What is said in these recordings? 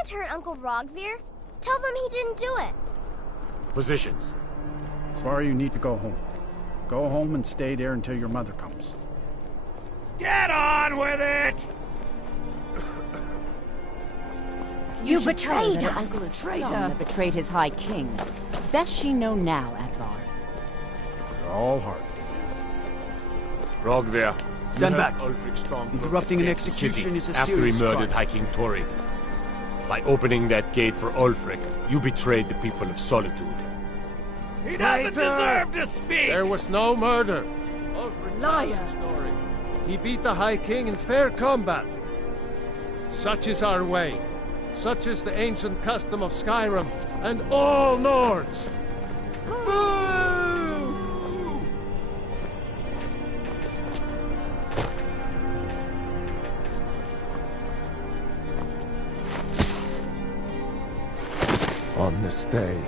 can't hurt Uncle Rogvir. Tell them he didn't do it. Positions. Sorry, you need to go home. Go home and stay there until your mother comes. Get on with it! You betrayed us! Uncle is traitor that betrayed his High King. Best she know now, Advar. We're all hard. Rogvir, stand back. Interrupting an execution is a serious crime. After he murdered High King Torrid. By opening that gate for Ulfric, you betrayed the people of Solerterd. He doesn't deserve to speak! There was no murder. Ulfric Liar! Story. He beat the High King in fair combat. Such is our way. Such is the ancient custom of Skyrim and all Nords. Boo! On this day,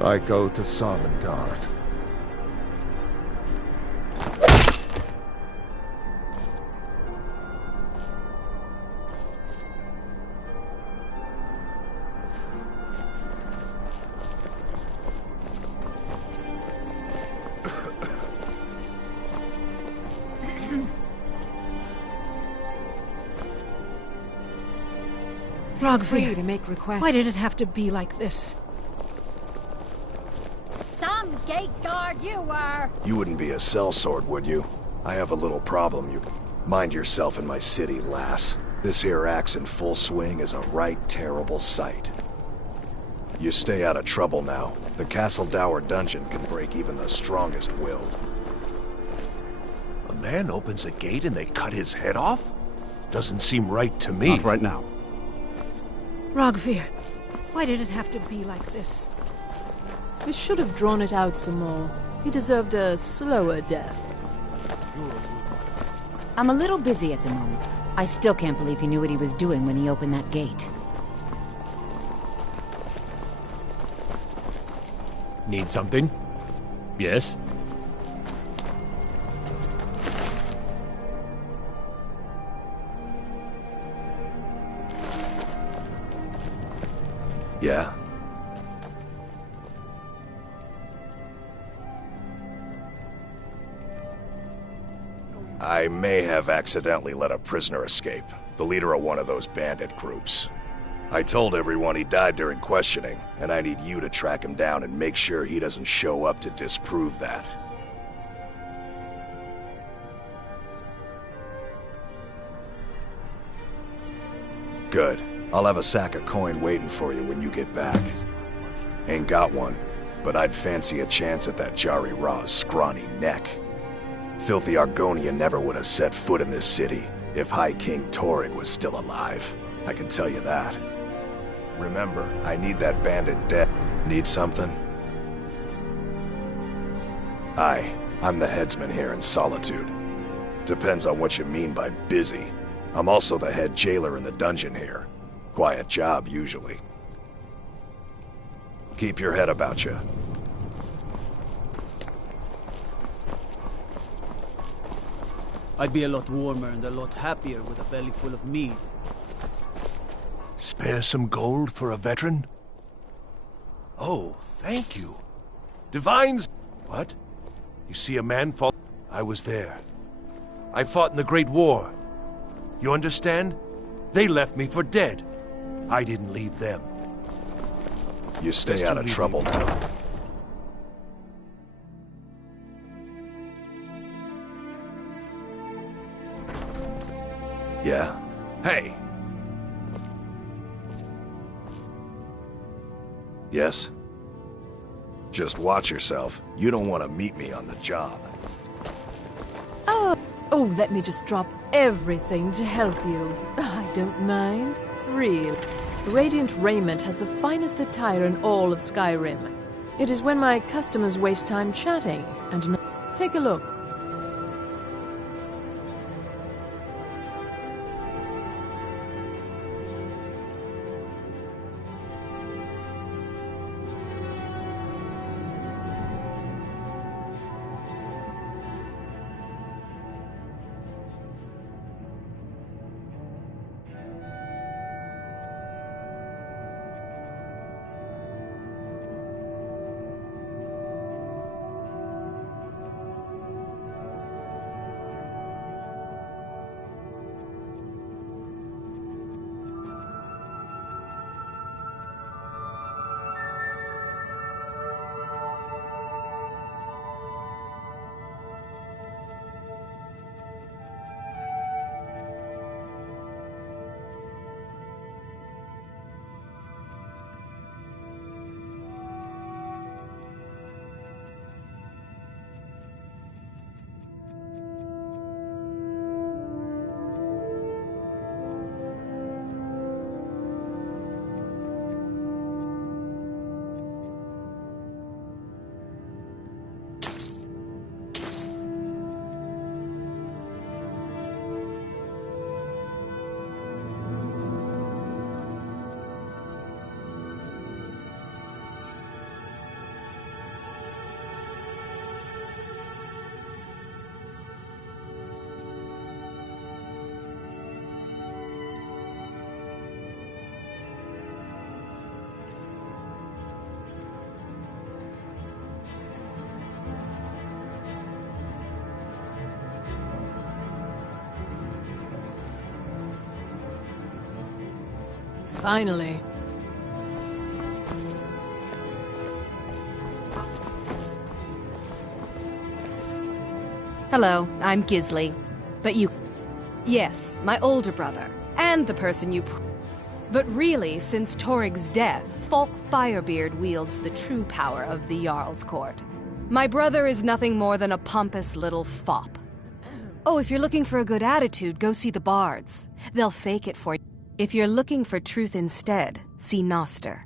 I go to Solerterd. Free to make requests. Why did it have to be like this? Some gate guard you were! You wouldn't be a sellsword, would you? I have a little problem. You mind yourself in my city, lass. This here axe in full swing is a right terrible sight. You stay out of trouble now. The Castle Dower dungeon can break even the strongest will. A man opens a gate and they cut his head off? Doesn't seem right to me. Not right now. Rogvir, why did it have to be like this? We should have drawn it out some more. He deserved a slower death. I'm a little busy at the moment. I still can't believe he knew what he was doing when he opened that gate. Need something? Yes? Yeah? I may have accidentally let a prisoner escape, the leader of one of those bandit groups. I told everyone he died during questioning, and I need you to track him down and make sure he doesn't show up to disprove that. Good. I'll have a sack of coin waiting for you when you get back. Ain't got one, but I'd fancy a chance at that Jari Ra's scrawny neck. Filthy Argonian never would have set foot in this city if High King Torrid was still alive. I can tell you that. Remember, I need that bandit dead. Need something? Aye, I'm the headsman here in Solitude. Depends on what you mean by busy. I'm also the head jailer in the dungeon here. Quiet job, usually. Keep your head about you. I'd be a lot warmer and a lot happier with a belly full of mead. Spare some gold for a veteran? Oh, thank you. Divines... What? You see a man fall... I was there. I fought in the Great War. You understand? They left me for dead. I didn't leave them. You stay out of trouble now. Yeah? Hey! Yes? Just watch yourself. You don't want to meet me on the job. Oh, let me just drop everything to help you. I don't mind. Real. Radiant Raiment has the finest attire in all of Skyrim. It is when my customers waste time chatting and not... Take a look. Finally. Hello, I'm Gisli. But you... Yes, my older brother. And the person you... But really, since Torig's death, Falk Firebeard wields the true power of the Jarl's court. My brother is nothing more than a pompous little fop. Oh, if you're looking for a good attitude, go see the bards. They'll fake it for you. If you're looking for truth instead, see Noster.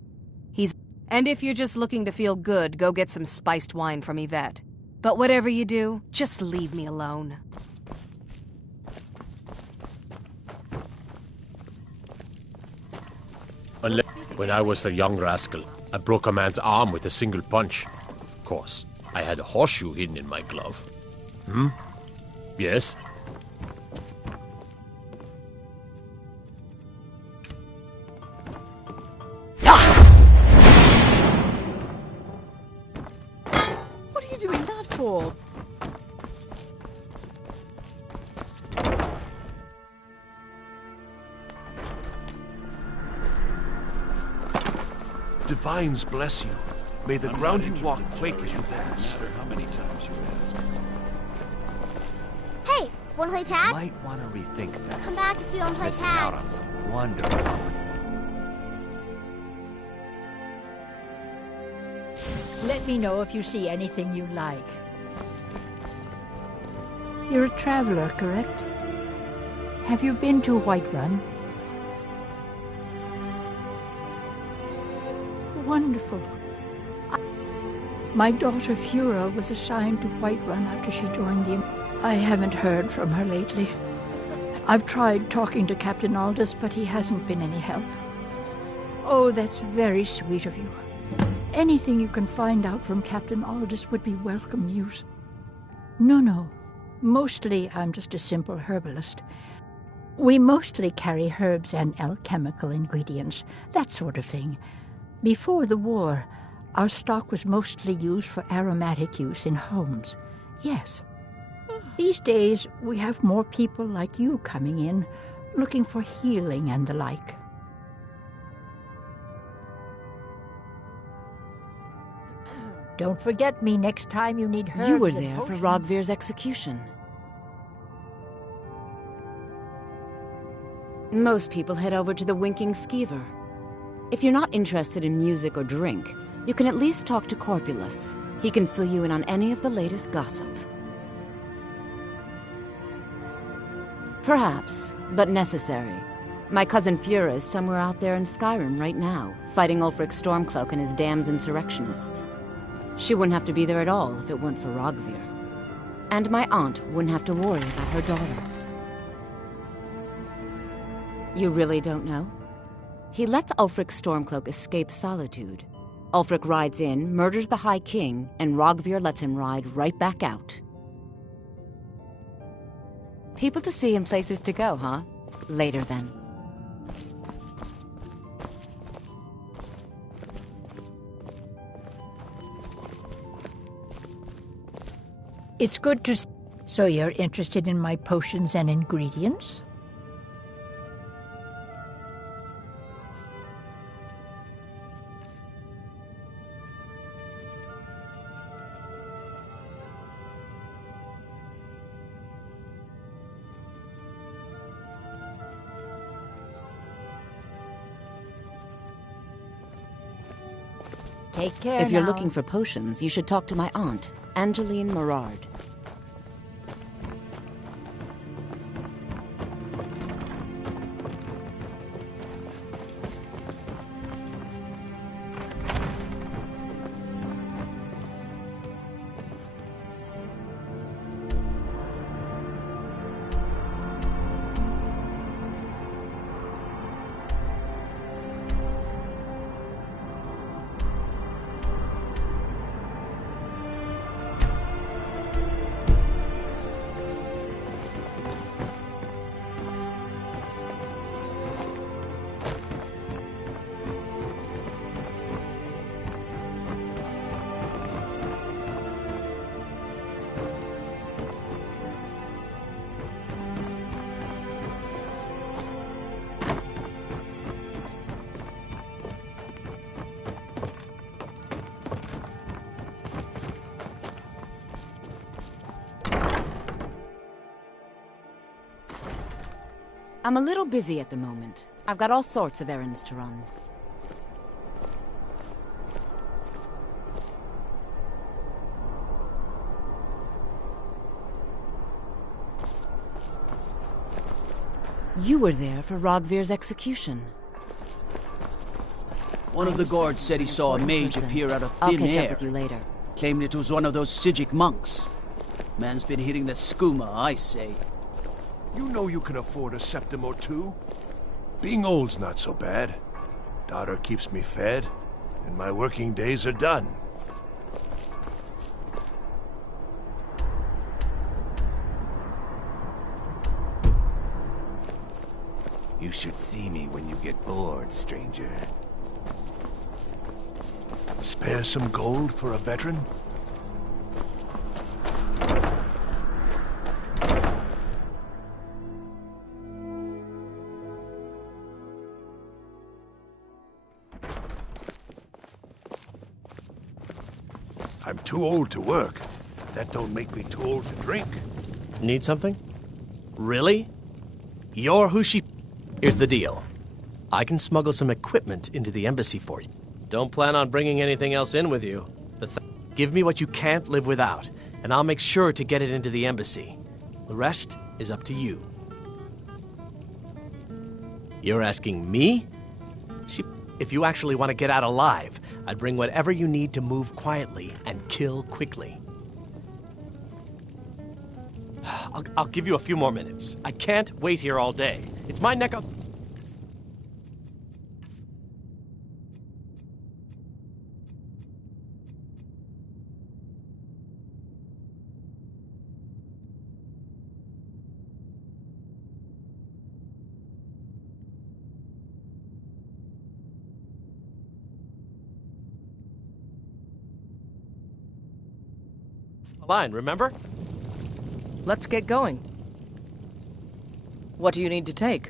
And if you're just looking to feel good, go get some spiced wine from Yvette. But whatever you do, just leave me alone. When I was a young rascal, I broke a man's arm with a single punch. Of course, I had a horseshoe hidden in my glove. Yes? What are you doing that for? Divines bless you. May the ground you walk quake as you pass. How many times you ask? Hey, wanna play tag? Might want to rethink that. Come back if you don't play Missing out tag. on some wonderful opportunities. Let me know if you see anything you like. You're a traveler, correct? Have you been to Whiterun? Wonderful. My daughter Fura was assigned to Whiterun after she joined the... I haven't heard from her lately. I've tried talking to Captain Aldous, but he hasn't been any help. Oh, that's very sweet of you. Anything you can find out from Captain Aldous would be welcome news. No. Mostly, I'm just a simple herbalist. We mostly carry herbs and alchemical ingredients, that sort of thing. Before the war, our stock was mostly used for aromatic use in homes. Yes. These days, we have more people like you coming in, looking for healing and the like. Don't forget me next time you need herbs. You were there for Rogvir's execution. Most people head over to the Winking Skeever. If you're not interested in music or drink, you can at least talk to Corpulus. He can fill you in on any of the latest gossip. Perhaps, but necessary. My cousin Fura is somewhere out there in Skyrim right now, fighting Ulfric Stormcloak and his damned insurrectionists. She wouldn't have to be there at all if it weren't for Rogvir. And my aunt wouldn't have to worry about her daughter. You really don't know? He lets Ulfric Stormcloak escape Solitude. Ulfric rides in, murders the High King, and Rogvir lets him ride right back out. People to see and places to go, huh? Later, then. It's good to... So you're interested in my potions and ingredients? Take care If you're now. looking for potions, you should talk to my aunt, Angeline Morard. I'm a little busy at the moment. I've got all sorts of errands to run. You were there for Rogvir's execution. One of the guards said he saw a mage appear out of thin I'll catch air. up with you later. Claimed it was one of those Sijic monks. Man's been hitting the skooma, I say. You know you can afford a septim or two. Being old's not so bad. Daughter keeps me fed, and my working days are done. You should see me when you get bored, stranger. Spare some gold for a veteran? I'm too old to work. That don't make me too old to drink. Need something? Really? You're who she... Here's the deal. I can smuggle some equipment into the embassy for you. Don't plan on bringing anything else in with you. Give me what you can't live without, and I'll make sure to get it into the embassy. The rest is up to you. You're asking me? If you actually want to get out alive, I'd bring whatever you need to move quietly and kill quickly. I'll give you a few more minutes. I can't wait here all day. It's my neck up. Line, remember? Let's get going. What do you need to take?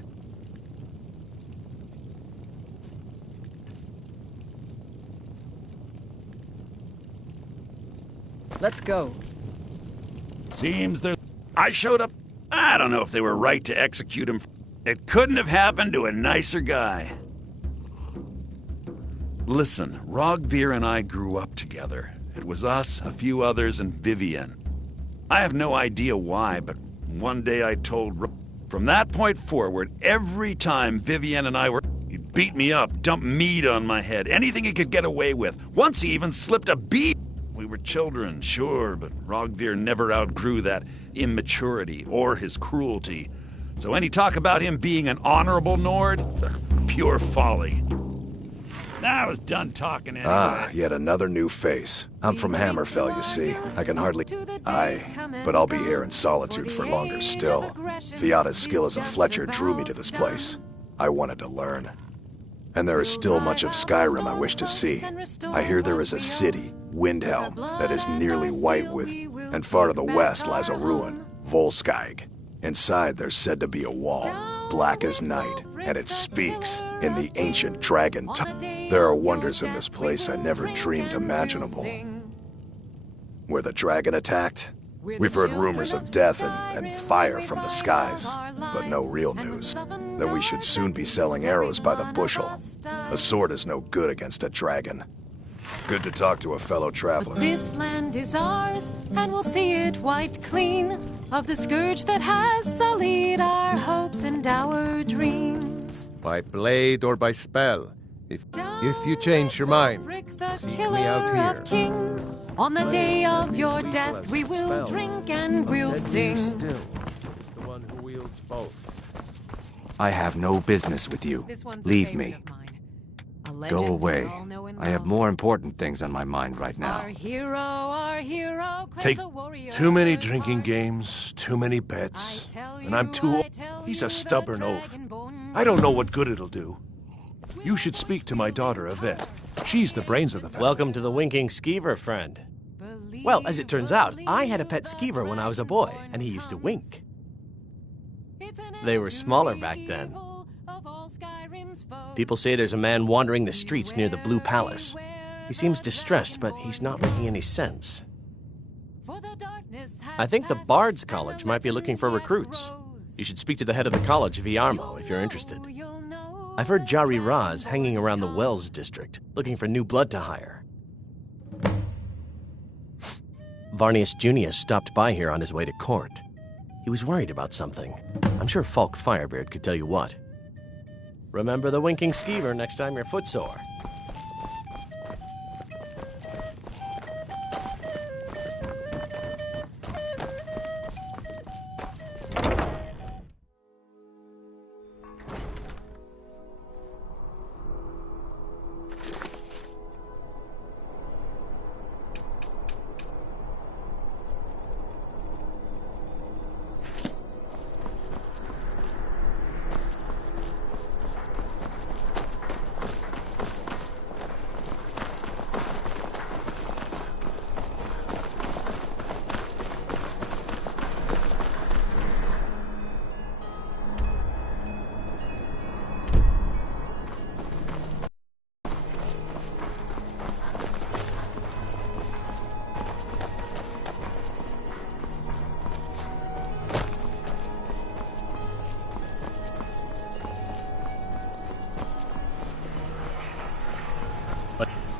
Let's go. Seems there... I showed up... I don't know if they were right to execute him. It couldn't have happened to a nicer guy. Listen, Rogvir and I grew up together. It was us, a few others, and Vivienne. I have no idea why, but one day I told... From that point forward, every time Vivienne and I were... He'd beat me up, dump meat on my head, anything he could get away with. Once he even slipped a bead. We were children, sure, but Rogvir never outgrew that immaturity or his cruelty. So any talk about him being an honorable Nord? Pure folly. I was done talking anyway. Ah, yet another new face. I'm from Hammerfell, you see. I can hardly... Aye, but I'll be here in solitude for longer still. Fiata's skill as a Fletcher drew me to this place. I wanted to learn. And there is still much of Skyrim I wish to see. I hear there is a city, Windhelm, that is nearly white with... And far to the west lies a ruin, Volskag. Inside there's said to be a wall, black as night, and it speaks in the ancient dragon tongue. There are wonders in this place I never dreamed imaginable. Where the dragon attacked, we've heard rumors of death and fire from the skies, but no real news. That we should soon be selling arrows by the bushel. A sword is no good against a dragon. Good to talk to a fellow traveler. This land is ours, and we'll see it wiped clean of the scourge that has sullied our hopes and our dreams. By blade or by spell, if you change your mind, seek me out here. On the day of your death, we will drink and we'll sing. Still, it's the one who wields both. I have no business with you. Leave me. Go away. I have more important things on my mind right now. Our hero, Take too many drinking games, too many bets, and I'm too old. He's a stubborn oaf. I don't know what good it'll do. You should speak to my daughter, Yvette. She's the brains of the family. Welcome to the Winking Skeever, friend. Well, as it turns out, I had a pet skeever when I was a boy, and he used to wink. They were smaller back then. People say there's a man wandering the streets near the Blue Palace. He seems distressed, but he's not making any sense. I think the Bard's College might be looking for recruits. You should speak to the head of the college, Viarmo, if you're interested. I've heard Jari Ra's hanging around the Wells district, looking for new blood to hire. Varnius Junius stopped by here on his way to court. He was worried about something. I'm sure Falk Firebeard could tell you what. Remember the winking skeever next time you're footsore.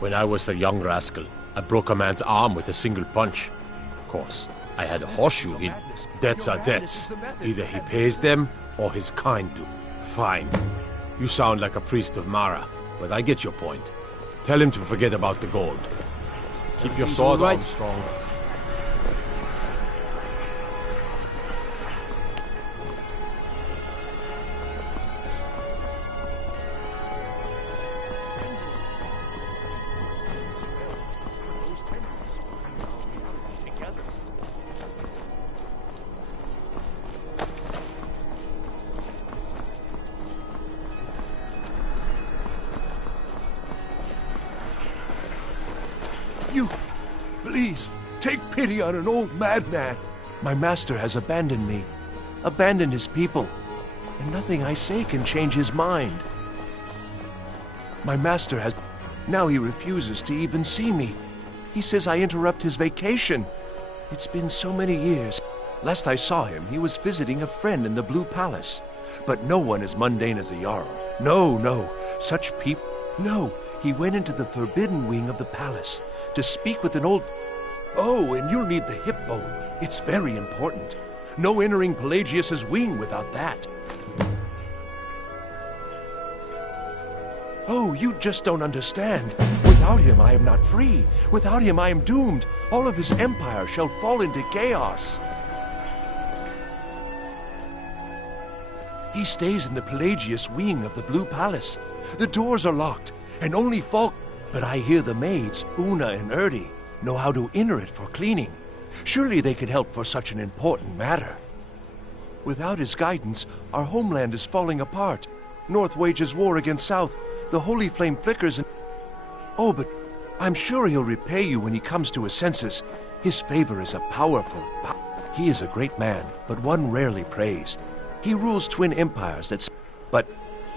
When I was a young rascal, I broke a man's arm with a single punch. Of course, I had a horseshoe in. Debts are debts. Either he pays them, or his kind do. Fine. You sound like a priest of Mara, but I get your point. Tell him to forget about the gold. Keep your sword arm strong. Please, take pity on an old madman. My master has abandoned me, abandoned his people, and nothing I say can change his mind. My master has... Now he refuses to even see me. He says I interrupt his vacation. It's been so many years. Last I saw him, he was visiting a friend in the Blue Palace. But no one as mundane as a Jarl. No, such people... No, he went into the forbidden wing of the palace to speak with an old... Oh, and you'll need the hip bone. It's very important. No entering Pelagius's wing without that. Oh, you just don't understand. Without him, I am not free. Without him, I am doomed. All of his empire shall fall into chaos. He stays in the Pelagius wing of the Blue Palace. The doors are locked, and only Falk... But I hear the maids, Una and Erdi, know how to enter it for cleaning. Surely they could help for such an important matter. Without his guidance, our homeland is falling apart. North wages war against South. The holy flame flickers and... Oh, but I'm sure he'll repay you when he comes to his senses. His favor is a powerful... He is a great man, but one rarely praised. He rules twin empires that... But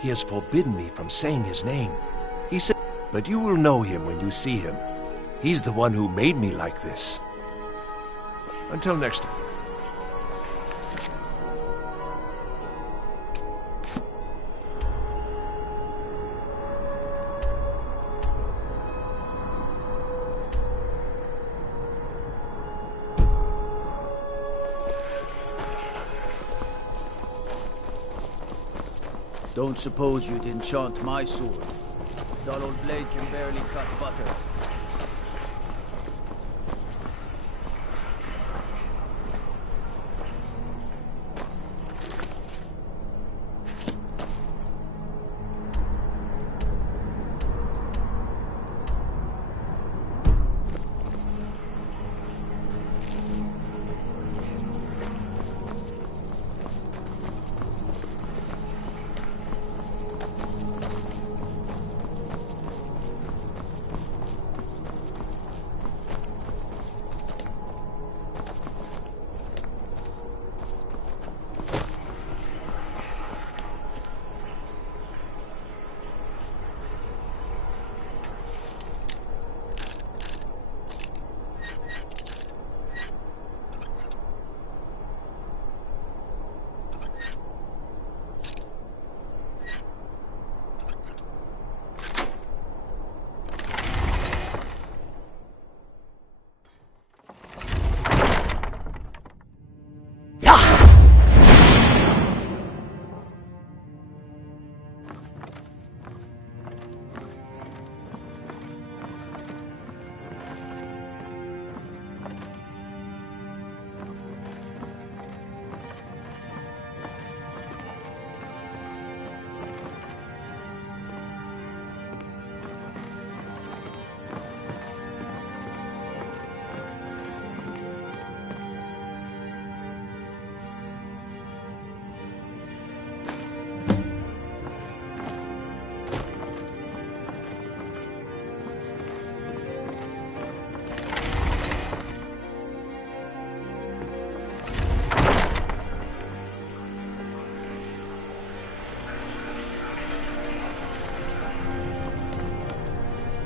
he has forbidden me from saying his name. He said... But you will know him when you see him. He's the one who made me like this. Until next time. Don't suppose you'd enchant my sword. Dull old blade can barely cut butter.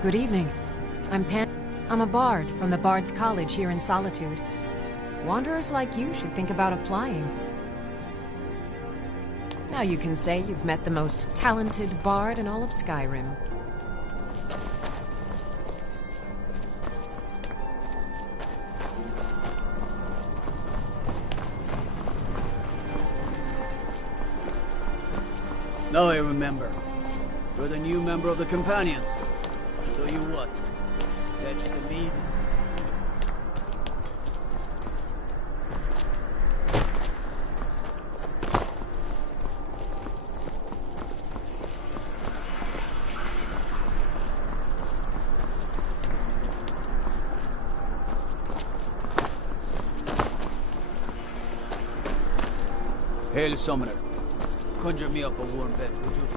Good evening. I'm a bard from the Bard's College here in Solitude. Wanderers like you should think about applying. Now you can say you've met the most talented bard in all of Skyrim. Now I remember. You're the new member of the Companions. So you what? Fetch the mead? Hail, Summoner. Conjure me up a warm bed, would you?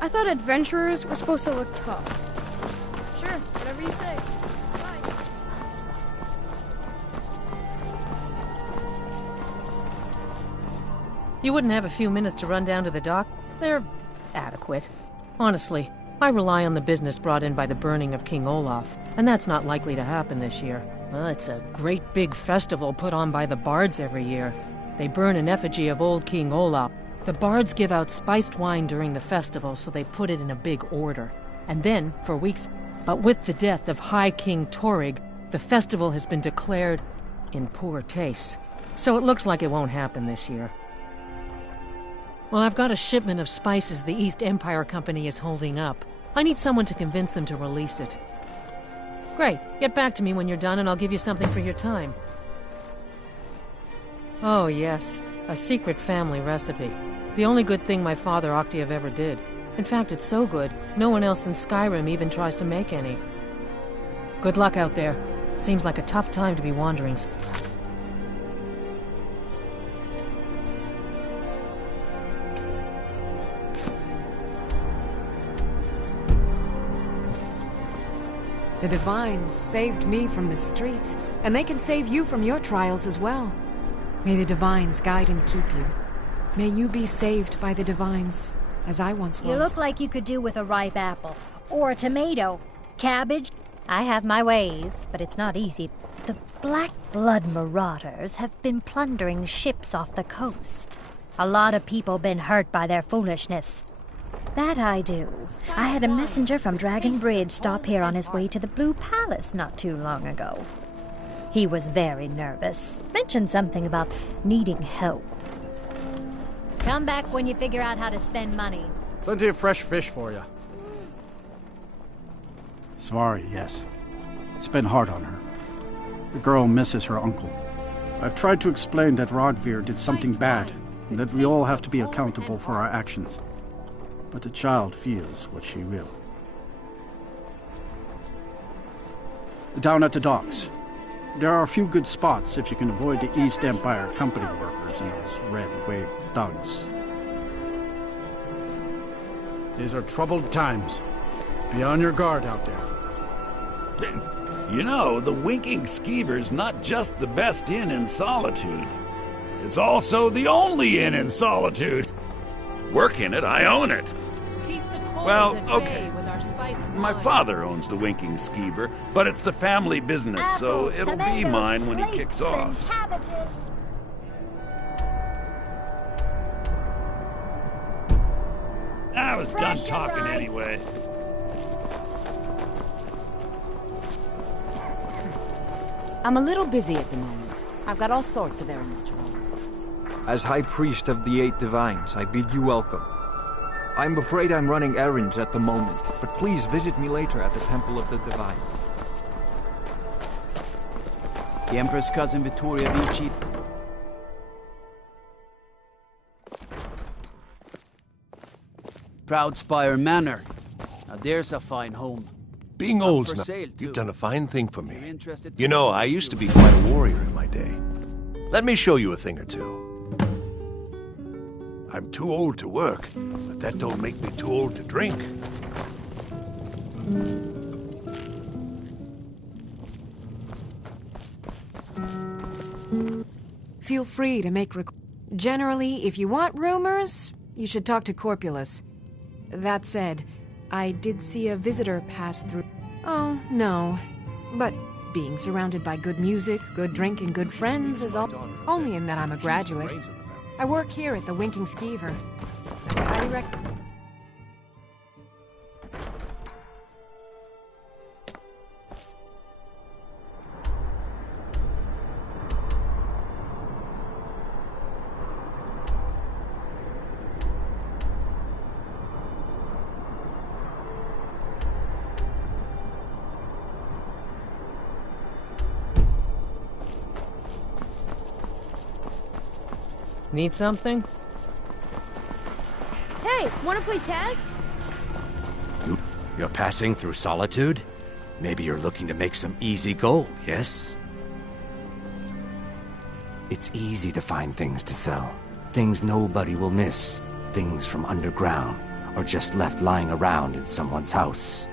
I thought adventurers were supposed to look tough. Sure, whatever you say. You wouldn't have a few minutes to run down to the dock? They're adequate. Honestly, I rely on the business brought in by the burning of King Olaf, and that's not likely to happen this year. Well, it's a great big festival put on by the bards every year. They burn an effigy of old King Olaf. The bards give out spiced wine during the festival, so they put it in a big order. And then, for weeks... But with the death of High King Torygg, the festival has been declared in poor taste. So it looks like it won't happen this year. Well, I've got a shipment of spices the East Empire Company is holding up. I need someone to convince them to release it. Great. Get back to me when you're done and I'll give you something for your time. Oh, yes. A secret family recipe. The only good thing my father Octave ever did. In fact, it's so good, no one else in Skyrim even tries to make any. Good luck out there. Seems like a tough time to be wandering. The Divines saved me from the streets, and they can save you from your trials as well. May the Divines guide and keep you. May you be saved by the Divines, as I once was. You look like you could do with a ripe apple. Or a tomato. Cabbage. I have my ways, but it's not easy. The Black Blood marauders have been plundering ships off the coast. A lot of people been hurt by their foolishness. That I do. I had a messenger from Dragon Bridge stop here on his way to the Blue Palace not too long ago. He was very nervous. Mentioned something about needing help. Come back when you figure out how to spend money. Plenty of fresh fish for you. Sorry, yes. It's been hard on her. The girl misses her uncle. I've tried to explain that Rogvir did something bad, and that we all have to be accountable for our actions. But the child feels what she will. Down at the docks. There are a few good spots if you can avoid the East Empire Company workers and those red wave thugs. These are troubled times. Be on your guard out there. You know, the Winking Skeever's not just the best inn in Solitude. It's also the only inn in Solitude. Work in it, I own it. Well, okay. My father owns the Winking Skeever, but it's the family business, so it'll be mine when he kicks off. I was done talking anyway. I'm a little busy at the moment. I've got all sorts of errands to run. As High Priest of the Eight Divines, I bid you welcome. I'm afraid I'm running errands at the moment, but please visit me later at the Temple of the Divines. The Empress cousin Vittoria Vici. Proudspire Manor. Now there's a fine home. Being old's not... You've done a fine thing for me. You know, I used to be quite a warrior in my day. Let me show you a thing or two. I'm too old to work, but that don't make me too old to drink. Feel free to make Generally, if you want rumors, you should talk to Corpulus. That said, I did see a visitor pass through. Oh, no. But being surrounded by good music, good drink, and good friends is all... Only in that I'm a graduate. I work here at the Winking Skeever. I would highly recommend... Need something? Hey, wanna play tag? You're passing through Solitude? Maybe you're looking to make some easy gold, yes? It's easy to find things to sell. Things nobody will miss. Things from underground, or just left lying around in someone's house.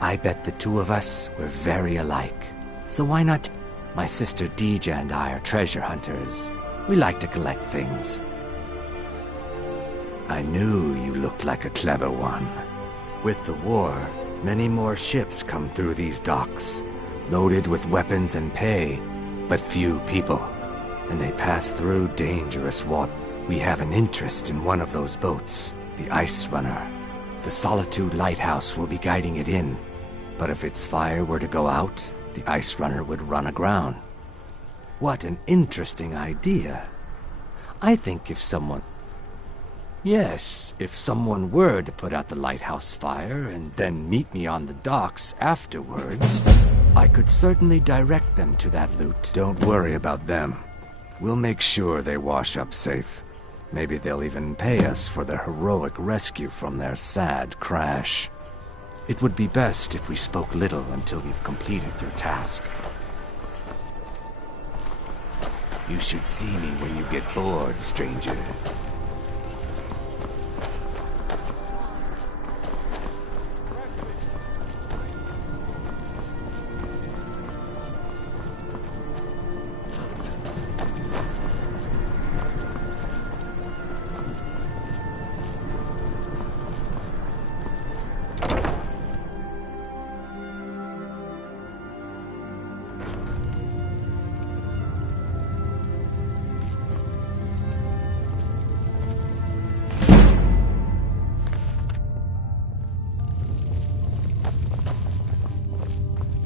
I bet the two of us were very alike. So why not? My sister Deeja and I are treasure hunters. We like to collect things. I knew you looked like a clever one. With the war, many more ships come through these docks, loaded with weapons and pay, but few people. And they pass through dangerous water. We have an interest in one of those boats, the Ice Runner. The Solitude Lighthouse will be guiding it in. But if its fire were to go out, the Ice Runner would run aground. What an interesting idea. I think if someone... Yes, if someone were to put out the lighthouse fire and then meet me on the docks afterwards, I could certainly direct them to that loot. Don't worry about them. We'll make sure they wash up safe. Maybe they'll even pay us for their heroic rescue from their sad crash. It would be best if we spoke little until you've completed your task. You should see me when you get bored, stranger.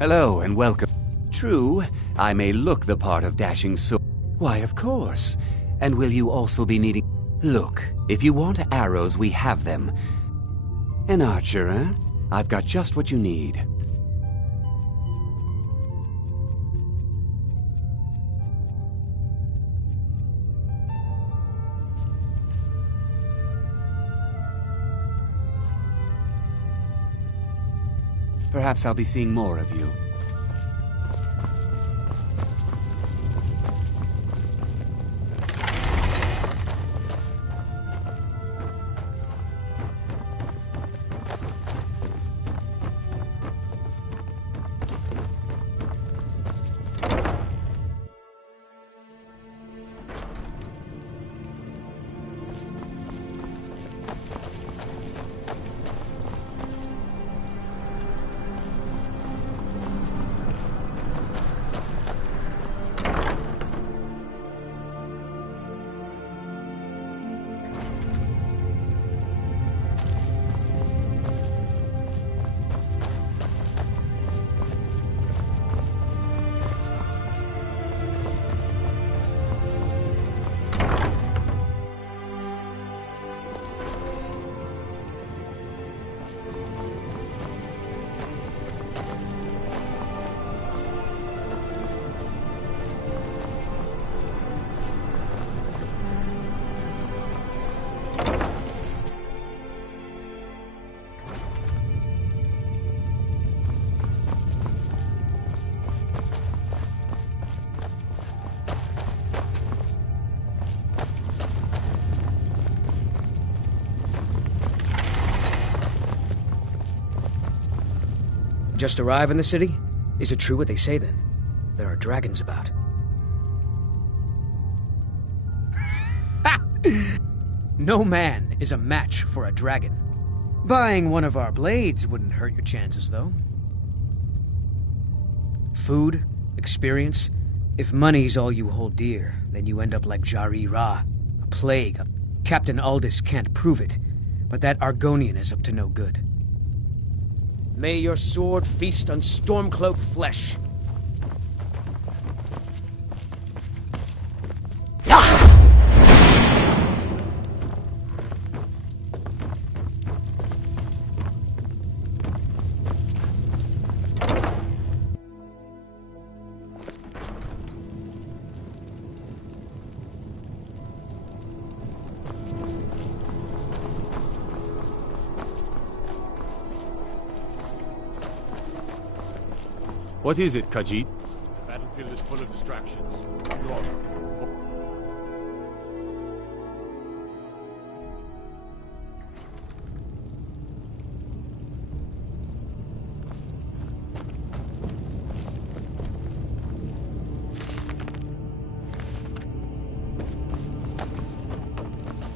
Hello and welcome. True, I may look the part of dashing sword. Why, of course. And will you also be needing... Look, if you want arrows, we have them. An archer, eh? I've got just what you need. Perhaps I'll be seeing more of you. Just arrive in the city? Is it true what they say then? There are dragons about. No man is a match for a dragon. Buying one of our blades wouldn't hurt your chances, though. Food, experience. If money's all you hold dear, then you end up like Jari Ra, a plague. Captain Aldous can't prove it, but that Argonian is up to no good. May your sword feast on Stormcloak flesh. What is it, Khajiit? The battlefield is full of distractions.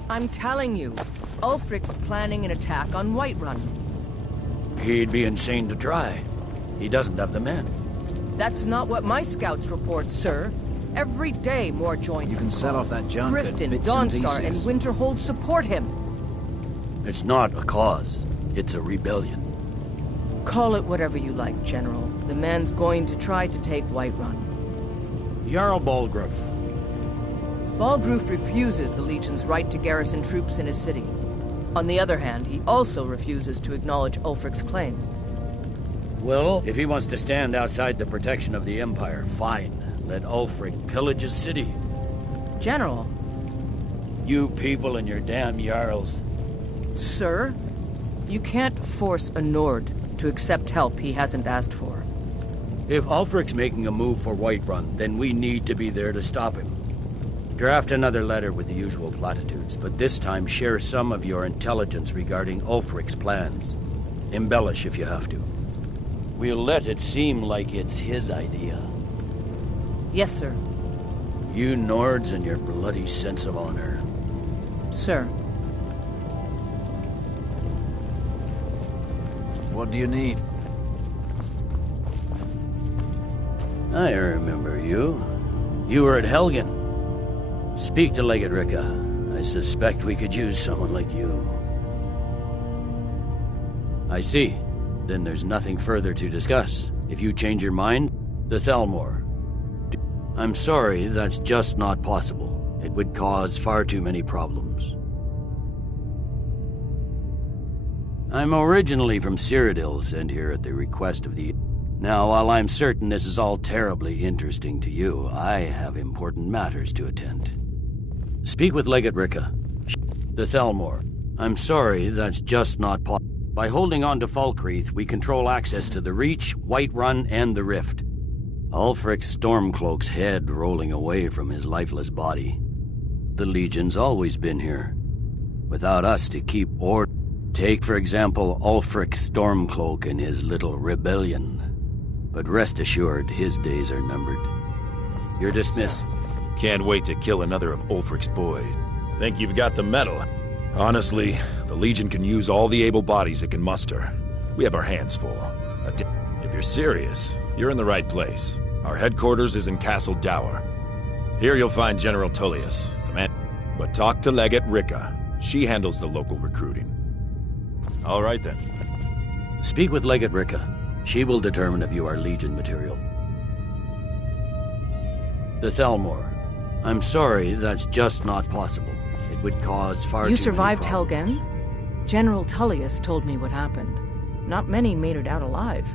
I'm telling you, Ulfric's planning an attack on Whiterun. He'd be insane to try. He doesn't have the men. That's not what my scouts report, sir. Every day more join. You can sell off that junk at Grifton, bits and Dawnstar, and pieces. Winterhold support him. It's not a cause. It's a rebellion. Call it whatever you like, General. The man's going to try to take Whiterun. Jarl Balgruuf. Balgruuf refuses the Legion's right to garrison troops in his city. On the other hand, he also refuses to acknowledge Ulfric's claim. Well, if he wants to stand outside the protection of the Empire, fine. Let Ulfric pillage his city. General. You people and your damn Jarls. Sir, you can't force a Nord to accept help he hasn't asked for. If Ulfric's making a move for Whiterun, then we need to be there to stop him. Draft another letter with the usual platitudes, but this time share some of your intelligence regarding Ulfric's plans. Embellish if you have to. We'll let it seem like it's his idea. Yes, sir. You Nords and your bloody sense of honor. Sir. What do you need? I remember you. You were at Helgen. Speak to Legate Ricka. I suspect we could use someone like you. I see. Then there's nothing further to discuss. If you change your mind, the Thalmor. I'm sorry, that's just not possible. It would cause far too many problems. I'm originally from Cyrodiil, sent here at the request of the... Now, while I'm certain this is all terribly interesting to you, I have important matters to attend. Speak with Legate Ricka. The Thalmor. I'm sorry, that's just not possible. By holding on to Falkreath, we control access to the Reach, Whiterun, and the Rift. Ulfric's Stormcloak's head rolling away from his lifeless body. The Legion's always been here. Without us to keep order. Take, for example, Ulfric Stormcloak and his little rebellion. But rest assured, his days are numbered. You're dismissed. Can't wait to kill another of Ulfric's boys. Think you've got the metal? Honestly, the Legion can use all the able bodies it can muster. We have our hands full. If you're serious, you're in the right place. Our headquarters is in Castle Dower. Here you'll find General Tullius, command. But talk to Legate Ricka. She handles the local recruiting. All right then. Speak with Legate Ricka. She will determine if you are Legion material. The Thalmor. I'm sorry, that's just not possible. It would cause far too many You survived problems. Helgen? General Tullius told me what happened. Not many made it out alive.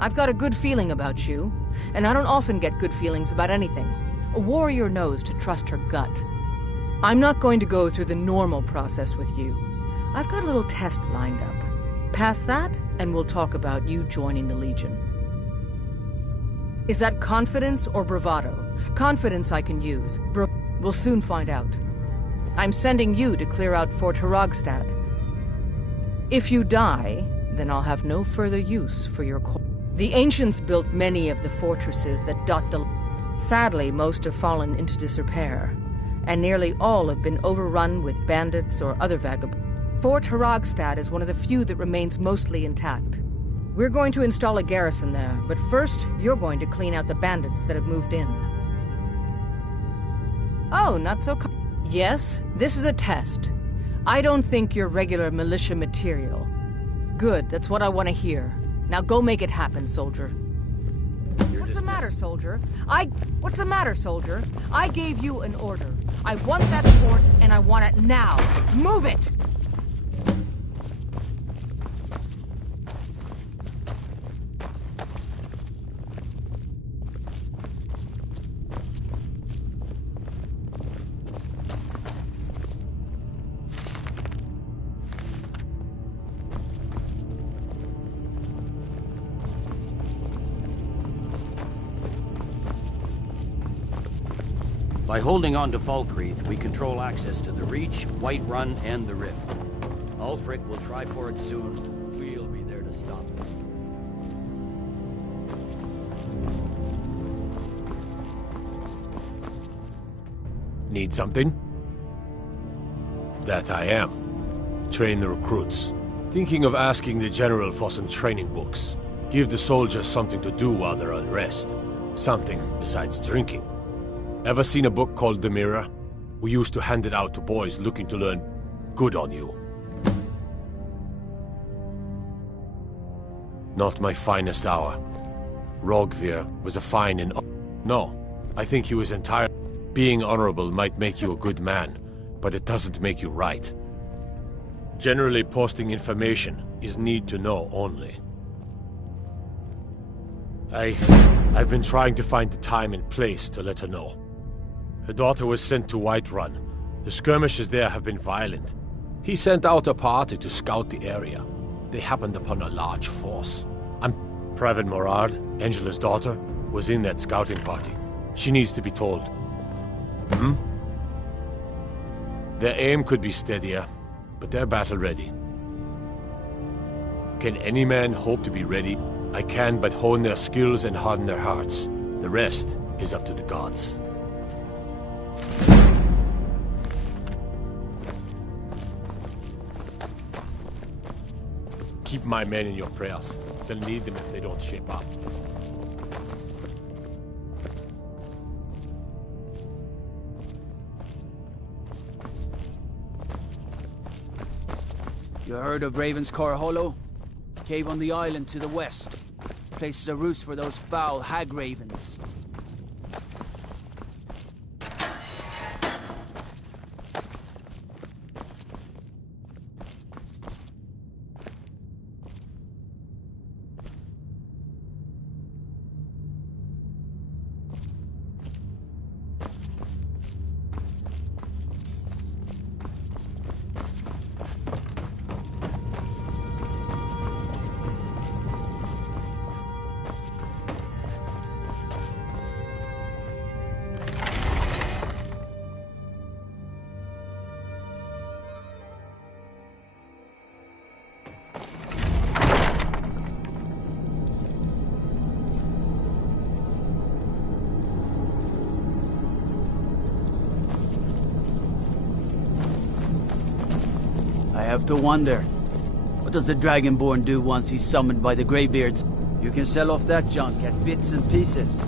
I've got a good feeling about you, and I don't often get good feelings about anything. A warrior knows to trust her gut. I'm not going to go through the normal process with you. I've got a little test lined up. Pass that, and we'll talk about you joining the Legion. Is that confidence or bravado? Confidence I can use. We'll soon find out. I'm sending you to clear out Fort Hrogstad. If you die, then I'll have no further use for your corpse. The ancients built many of the fortresses that dot the... Sadly, most have fallen into disrepair. and nearly all have been overrun with bandits or other vagabonds. Fort Haragstad is one of the few that remains mostly intact. We're going to install a garrison there, but first, you're going to clean out the bandits that have moved in. Oh, not so... Yes, this is a test. I don't think you're regular militia material. Good, that's what I want to hear. Now go make it happen, soldier. What's the matter, soldier? What's the matter, soldier? I gave you an order. I want that fort, and I want it now. Move it! By holding on to Falkreath, we control access to the Reach, Whiterun, and the Rift. Ulfric will try for it soon. We'll be there to stop it. Need something? That I am. Train the recruits. Thinking of asking the general for some training books. Give the soldiers something to do while they're on rest. Something besides drinking. Ever seen a book called The Mirror? We used to hand it out to boys looking to learn good on you. Not my finest hour. Rogvir was a fine and... No, I think he was entire... Being honorable might make you a good man, but it doesn't make you right. Generally, posting information is need to know only. I've been trying to find the time and place to let her know. Her daughter was sent to Whiterun. The skirmishes there have been violent. He sent out a party to scout the area. They happened upon a large force. Private Morard, Angela's daughter, was in that scouting party. She needs to be told. Their aim could be steadier, but they're battle-ready. Can any man hope to be ready? I can but hone their skills and harden their hearts. The rest is up to the gods. Keep my men in your prayers. They'll need them if they don't shape up. You heard of Ravenscore Hollow? Cave on the island to the west. Places a roost for those foul hag ravens. I have to wonder, what does the Dragonborn do once he's summoned by the Greybeards? You can sell off that junk at bits and pieces.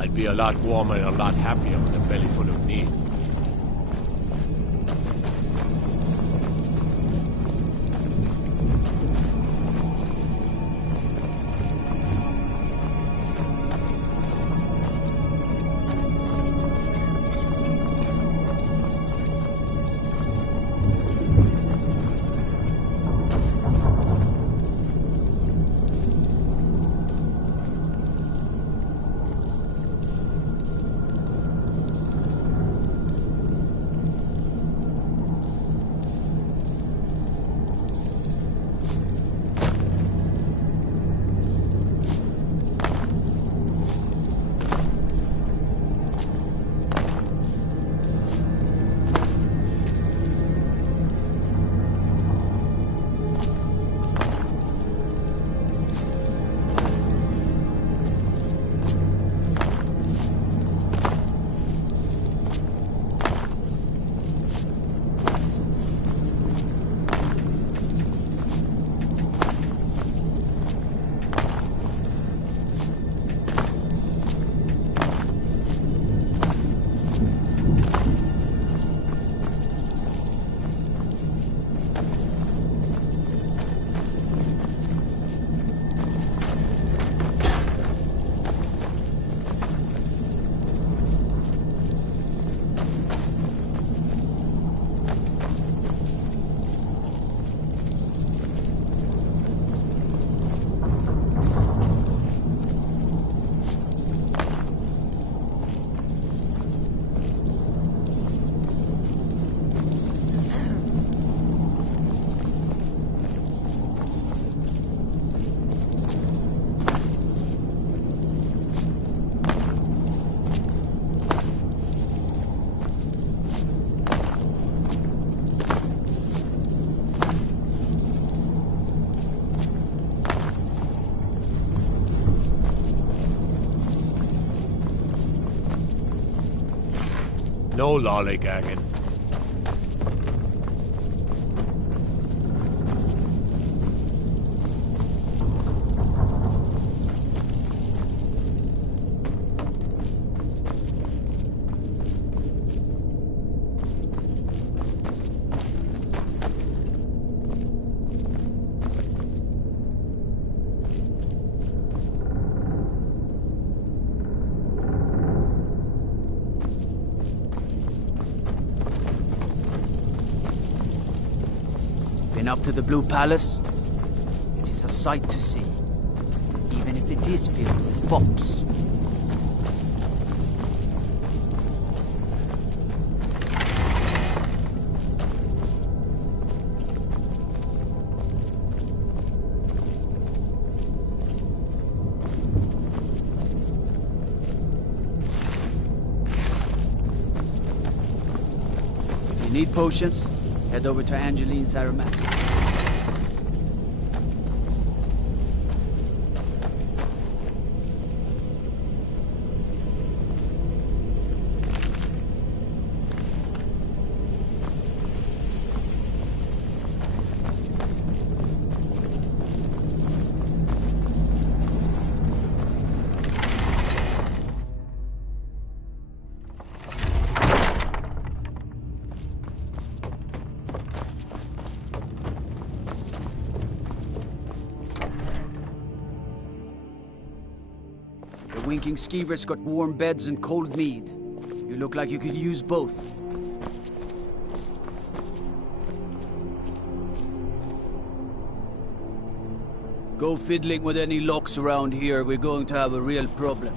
I'd be a lot warmer and a lot happier with a belly full of meat. No lollygagging. Been up to the Blue Palace? It is a sight to see, even if it is filled with fops. If you need potions, head over to Angeline's Aromatics. The winking skeever's got warm beds and cold mead. You look like you could use both. Go fiddling with any locks around here, we're going to have a real problem.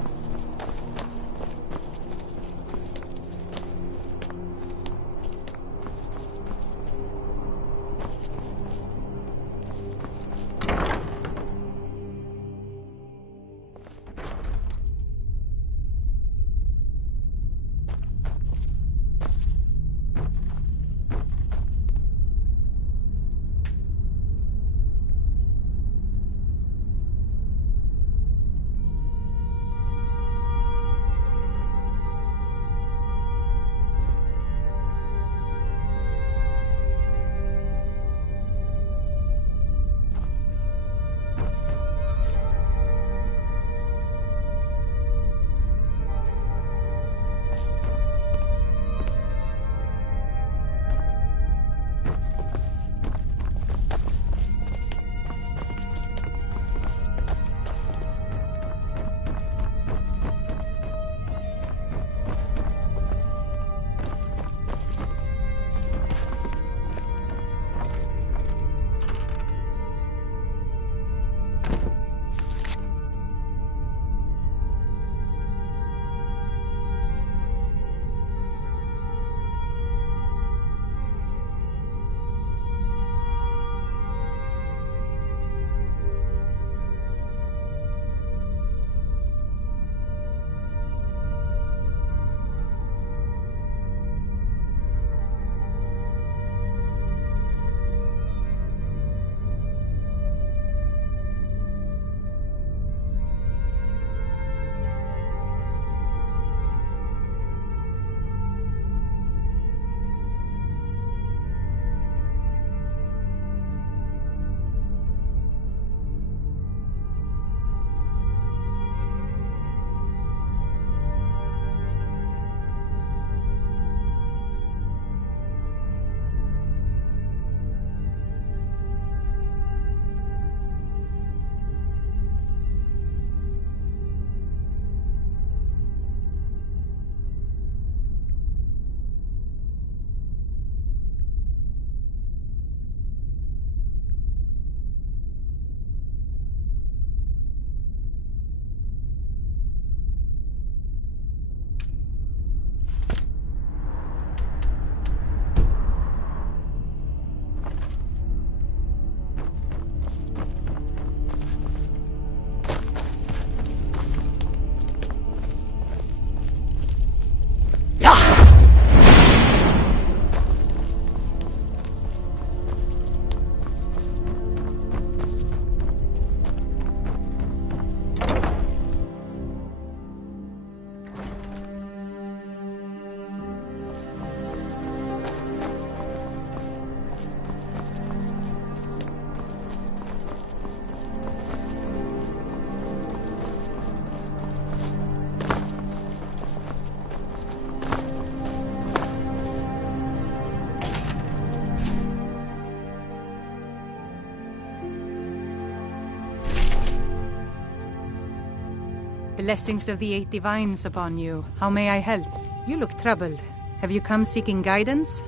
Blessings of the 8 divines upon you. How may I help? You look troubled. Have you come seeking guidance?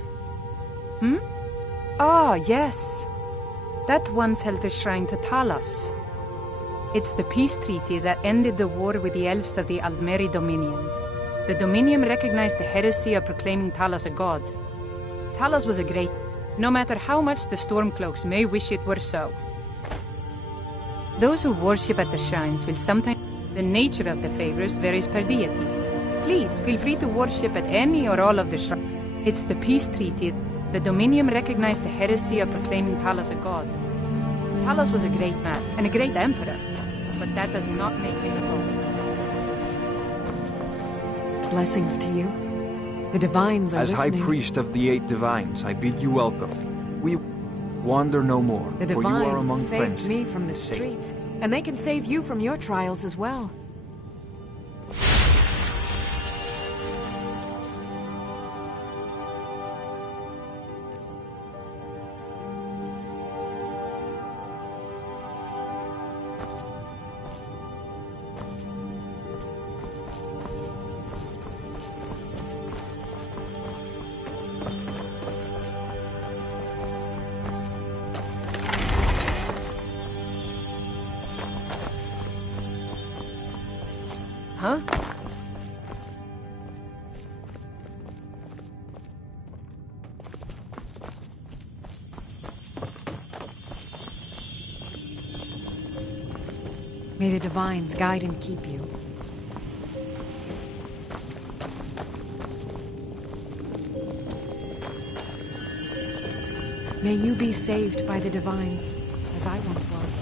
Ah, yes. That once held the shrine to Talos. It's the peace treaty that ended the war with the elves of the Aldmeri Dominion. The Dominion recognized the heresy of proclaiming Talos a god. Talos was a great, no matter how much the Stormcloaks may wish it were so. Those who worship at the shrines will sometimes... The nature of the favors varies per deity. Please, feel free to worship at any or all of the shrines. It's the peace treaty. The Dominion recognized the heresy of proclaiming Talos a god. Talos was a great man, and a great emperor, but that does not make him a god. Blessings to you. The divines are As listening. High Priest of the 8 divines, I bid you welcome. We wander no more, The for you are among divines saved friends. me from the streets, and they can save you from your trials as well. Huh? May the divines guide and keep you. May you be saved by the divines, as I once was.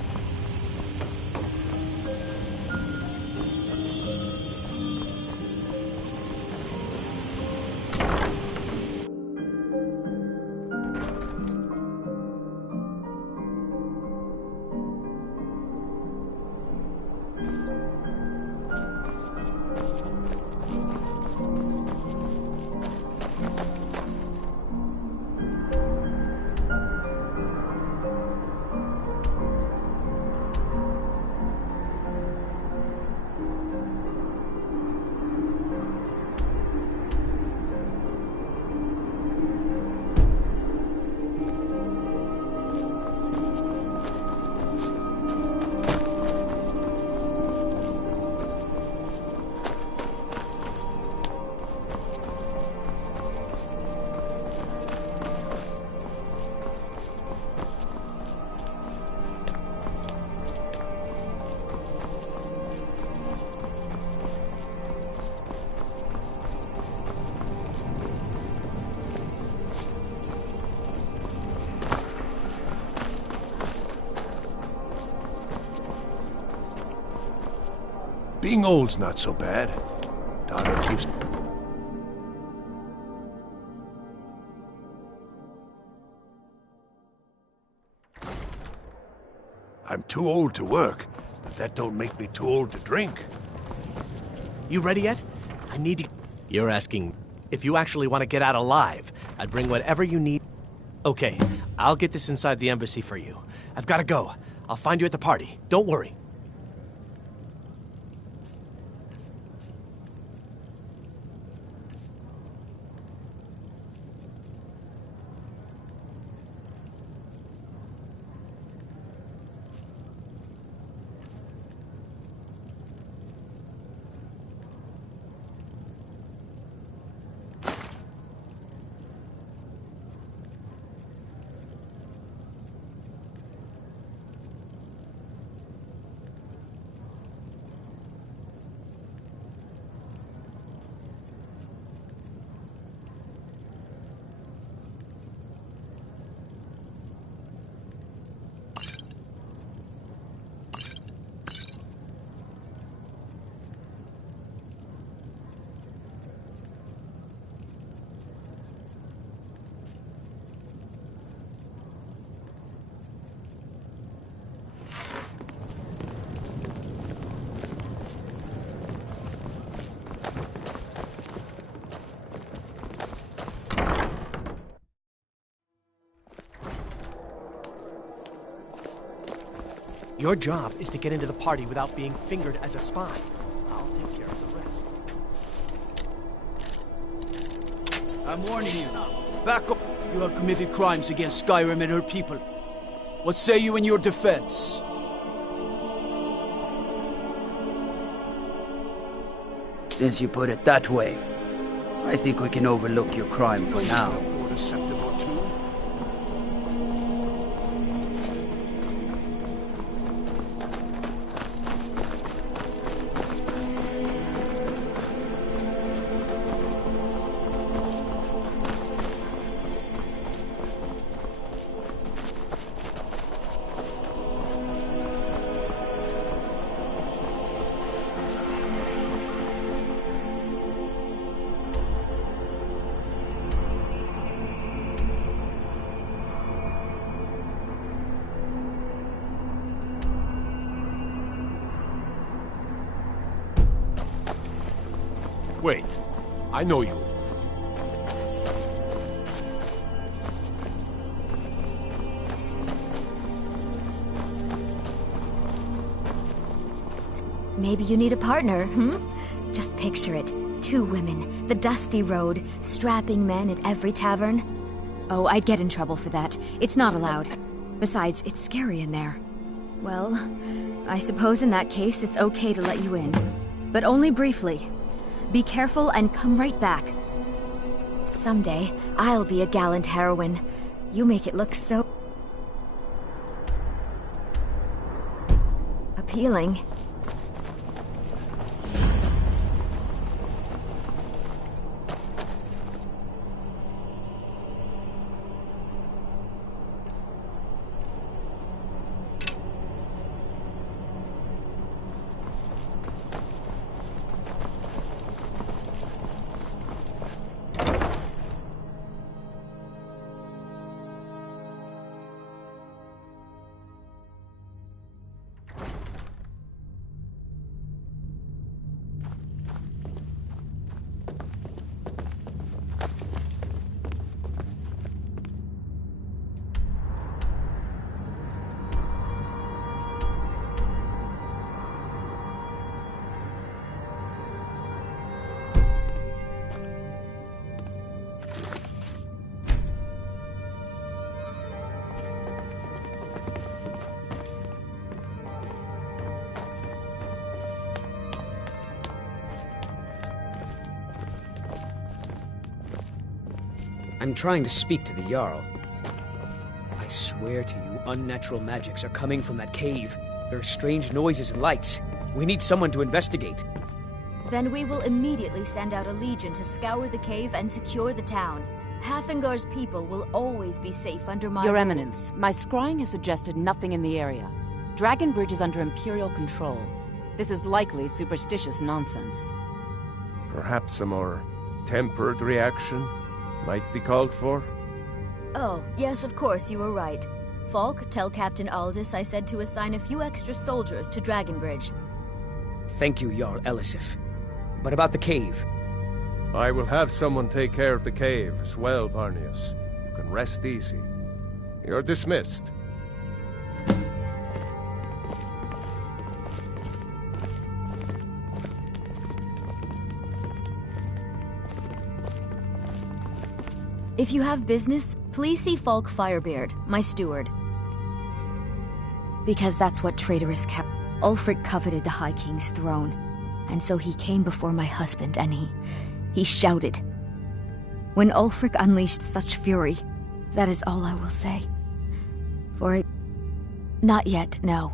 Being old's not so bad. Donna keeps... I'm too old to work, but that don't make me too old to drink. You ready yet? I need to... You're asking if you actually want to get out alive. I'd bring whatever you need. Okay, I'll get this inside the embassy for you. I've got to go. I'll find you at the party. Don't worry. Your job is to get into the party without being fingered as a spy. I'll I'm warning you. Back up. You have committed crimes against Skyrim and her people. What say you in your defense? Since you put it that way, I think we can overlook your crime for now. Wait, I know you. Maybe you need a partner, Just picture it. 2 women, the dusty road, strapping men at every tavern. Oh, I'd get in trouble for that. It's not allowed. Besides, it's scary in there. Well, I suppose in that case it's okay to let you in. But only briefly. Be careful and come right back. Someday, I'll be a gallant heroine. You make it look so... appealing. I'm trying to speak to the Jarl. I swear to you, unnatural magics are coming from that cave. There are strange noises and lights. We need someone to investigate. Then we will immediately send out a legion to scour the cave and secure the town. Hafengar's people will always be safe under my... Your Eminence, my scrying has suggested nothing in the area. Dragonbridge is under Imperial control. This is likely superstitious nonsense. Perhaps a more tempered reaction might be called for? Oh, yes, of course, you were right. Falk, tell Captain Aldous I said to assign a few extra soldiers to Dragonbridge. Thank you, Jarl Elisif. But about the cave? I will have someone take care of the cave as well, Varnius. You can rest easy. You're dismissed. If you have business, please see Falk Firebeard, my steward. Because that's what traitorous Ulfric coveted the High King's throne, and so he came before my husband, and he shouted. When Ulfric unleashed such fury, that is all I will say. Not yet, no.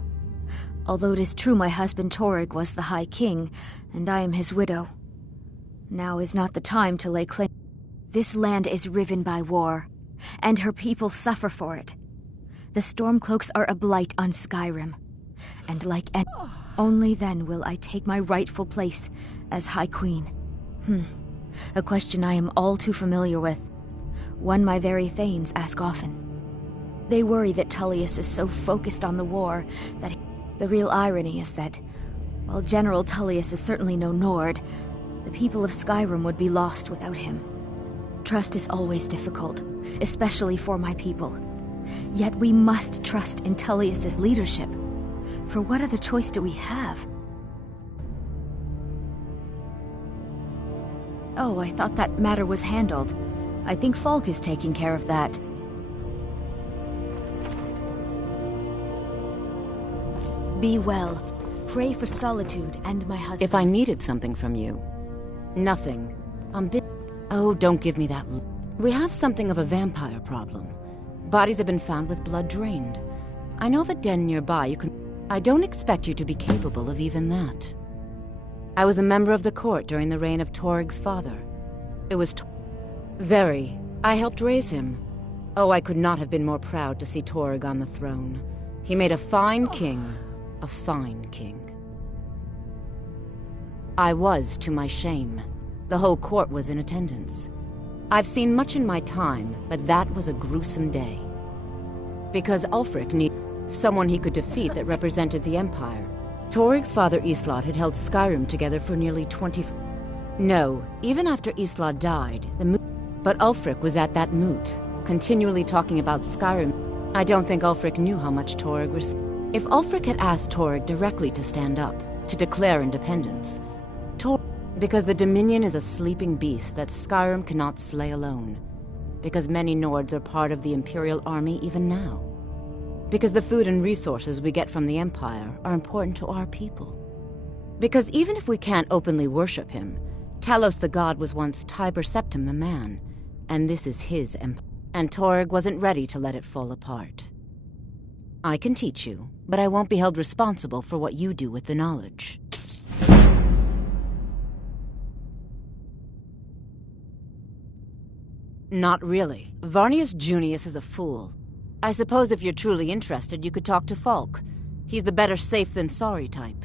Although it is true my husband Torrig was the High King, and I am his widow. Now is not the time to lay claim. This land is riven by war, and her people suffer for it. The Stormcloaks are a blight on Skyrim, and like only then will I take my rightful place as High Queen. A question I am all too familiar with. One my very thanes ask often. They worry that Tullius is so focused on the war that the real irony is that, while General Tullius is certainly no Nord, the people of Skyrim would be lost without him. Trust is always difficult, especially for my people. Yet we must trust in Tullius's leadership. For what other choice do we have? Oh, I thought that matter was handled. I think Falk is taking care of that. Be well. Pray for Solitude and my husband. If I needed something from you. Nothing. Oh, don't give me that. We have something of a vampire problem. Bodies have been found with blood drained. I know of a den nearby you can... I don't expect you to be capable of even that. I was a member of the court during the reign of Torig's father. It was... Very. I helped raise him. Oh, I could not have been more proud to see Torig on the throne. He made a fine king. A fine king. I was, to my shame. The whole court was in attendance. I've seen much in my time, but that was a gruesome day. Because Ulfric needed someone he could defeat that represented the Empire. Torig's father Islad had held Skyrim together for nearly 20... No, even after Islad died, but Ulfric was at that moot, continually talking about Skyrim. I don't think Ulfric knew how much Torig was... If Ulfric had asked Torig directly to stand up, to declare independence, because the Dominion is a sleeping beast that Skyrim cannot slay alone. Because many Nords are part of the Imperial Army even now. Because the food and resources we get from the Empire are important to our people. Because even if we can't openly worship him, Talos the god was once Tiber Septim the man, and this is his empire. And Torig wasn't ready to let it fall apart. I can teach you, but I won't be held responsible for what you do with the knowledge. Not really. Varnius Junius is a fool. I suppose if you're truly interested, you could talk to Falk. He's the better safe than sorry type.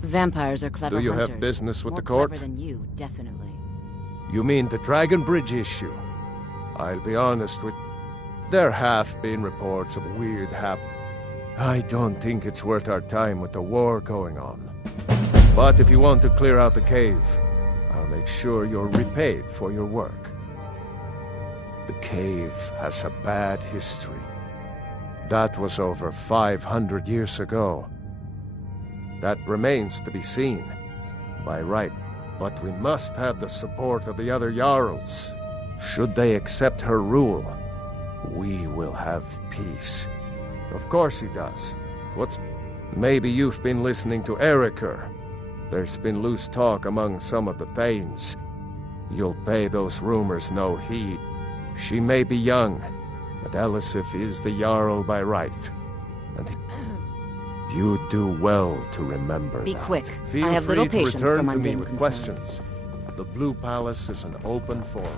Vampires are clever hunters. Do you hunters. have business with More the court? Clever than you, definitely. You mean the Dragon Bridge issue? I'll be honest with... There have been reports of weird I don't think it's worth our time with the war going on. But if you want to clear out the cave, I'll make sure you're repaid for your work. The cave has a bad history. That was over 500 years ago. That remains to be seen, by right. But we must have the support of the other Jarls. Should they accept her rule, we will have peace. Of course he does. Maybe you've been listening to Eriker. There's been loose talk among some of the Thanes. You'll pay those rumors no heed. She may be young, but Elisif is the Jarl by right. And you do well to remember that. Be quick. Feel I have little free to patience return for to me mundane with concerns. questions. The Blue Palace is an open forum.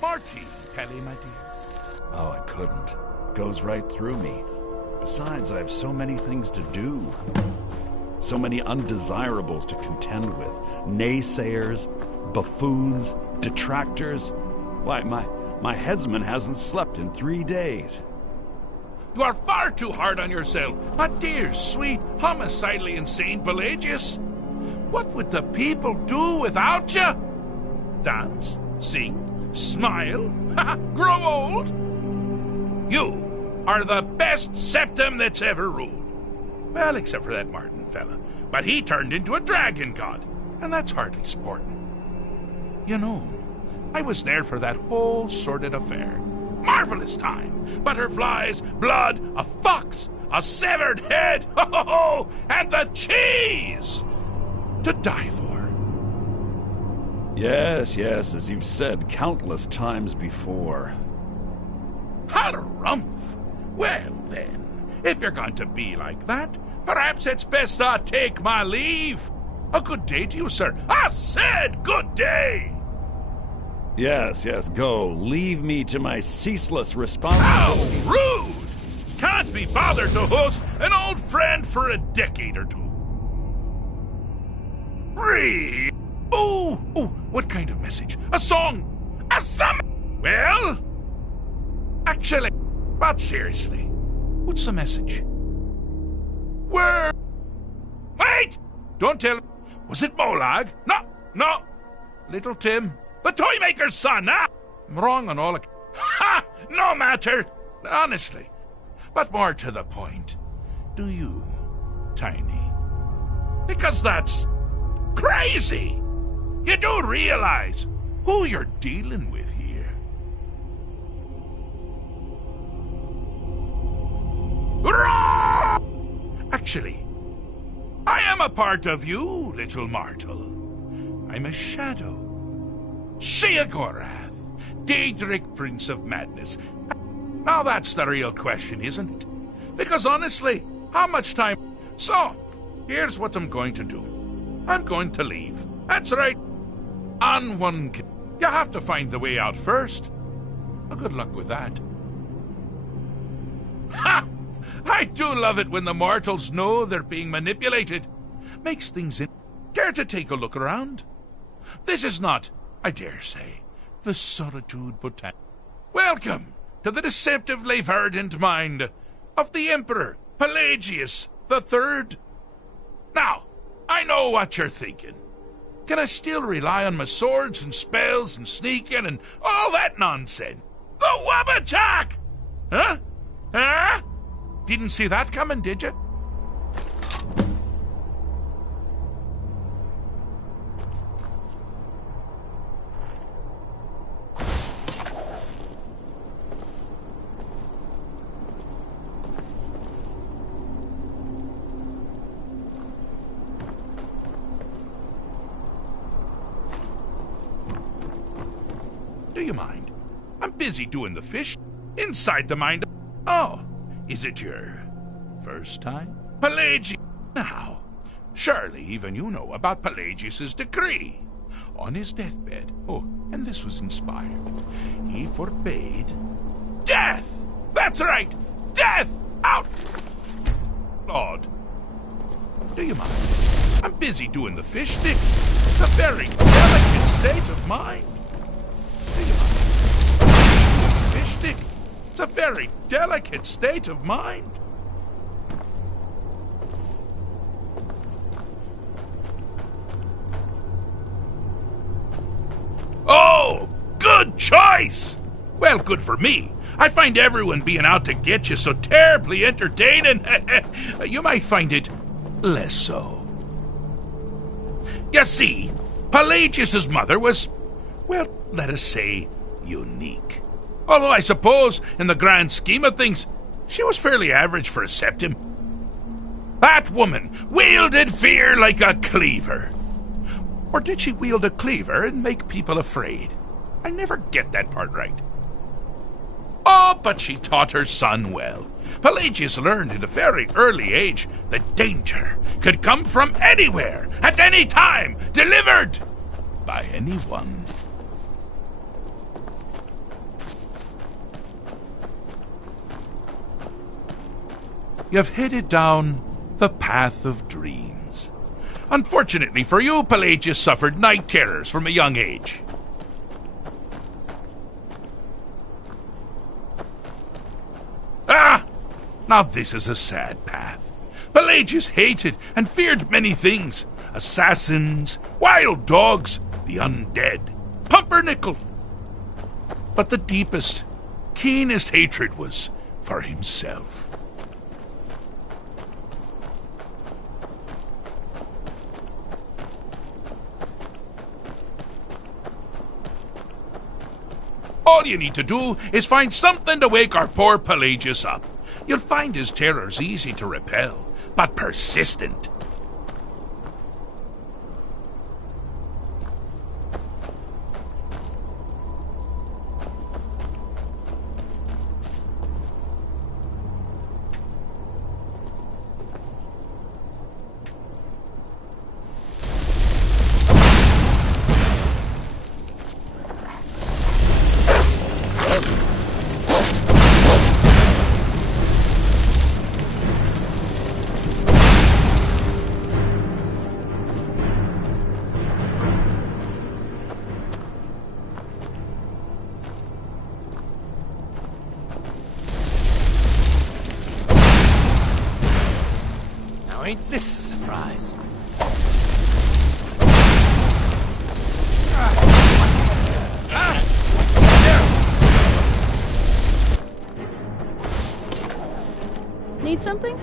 Marty! Kelly, my dear. Oh, I couldn't. Goes right through me. Besides, I have so many things to do. So many undesirables to contend with. Naysayers, buffoons, detractors. Why, my headsman hasn't slept in 3 days. You are far too hard on yourself, my dear, sweet, homicidally insane Pelagius. What would the people do without you? Dance, sing, smile, grow old? You are the best septum that's ever ruled. Well, except for that Martin fella. But he turned into a dragon god, and that's hardly sporting. You know, I was there for that whole sordid affair. Marvelous time. Butterflies, blood, a fox, a severed head, and the cheese to die for. Yes, as you've said countless times before. Harumph! Well then, if you're going to be like that, perhaps it's best I take my leave. A good day to you, sir. I said good day! Yes, go. Leave me to my ceaseless responsibilities. How rude! Can't be bothered to host an old friend for a decade or two. Oh, what kind of message? A song? A summon? Well, actually, but seriously, what's the message? Where? Wait! Don't tell. Was it Molag? No. Little Tim, the toymaker's son, huh? I'm wrong on all accounts. Ha! No matter. Honestly. But more to the point. Do you, Tiny? Because that's crazy. You do realize who you're dealing with here. Actually, I am a part of you, little mortal. I'm a shadow. Sheogorath, Daedric Prince of Madness. Now that's the real question, isn't it? Because honestly, how much time... So, here's what I'm going to do. I'm going to leave. That's right. On one... You have to find the way out first. Well, good luck with that. Ha! I do love it when the mortals know they're being manipulated. Makes things in... Care to take a look around? This is not, I dare say, the solitude botanic. Welcome to the deceptively verdant mind of the Emperor Pelagius III. Now, I know what you're thinking. Can I still rely on my swords and spells and sneaking and all that nonsense? The Wabbajack! Huh? Didn't see that coming, did you? Do you mind? I'm busy doing the fish inside the mind. Oh, is it your first time? Pelagius. Now, surely even you know about Pelagius's decree. On his deathbed, and this was inspired, he forbade death! That's right! Death! Out! Lord, do you mind? I'm busy doing the fish stick. It's a very delicate state of mind. Do you mind? Fish stick. It's a very delicate state of mind. Oh, good choice! Well, good for me. I find everyone being out to get you so terribly entertaining. You might find it less so. You see, Pelagius's mother was, well, let us say, unique. Although I suppose, in the grand scheme of things, she was fairly average for a septim. That woman wielded fear like a cleaver. Or did she wield a cleaver and make people afraid? I never get that part right. Oh, but she taught her son well. Pelagius learned at a very early age that danger could come from anywhere, at any time, delivered by anyone. You've headed down the path of dreams. Unfortunately for you, Pelagius suffered night terrors from a young age. Now this is a sad path. Pelagius hated and feared many things. assassins, wild dogs, the undead, pumpernickel. But the deepest, keenest hatred was for himself. All you need to do is find something to wake our poor Pelagius up. You'll find his terrors easy to repel, but persistent. Ain't this a surprise? Need something?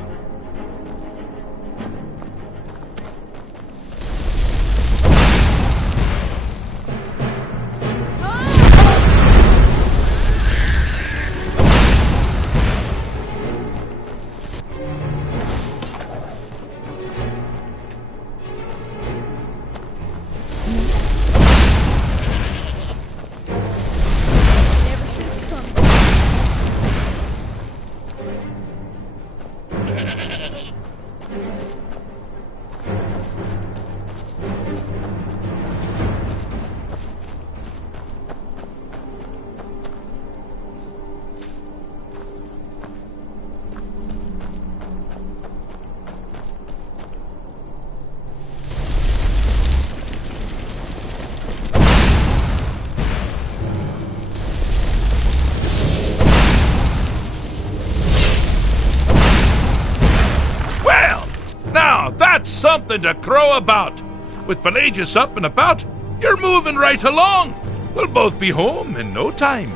That's something to crow about. With Pelagius up and about, you're moving right along. We'll both be home in no time.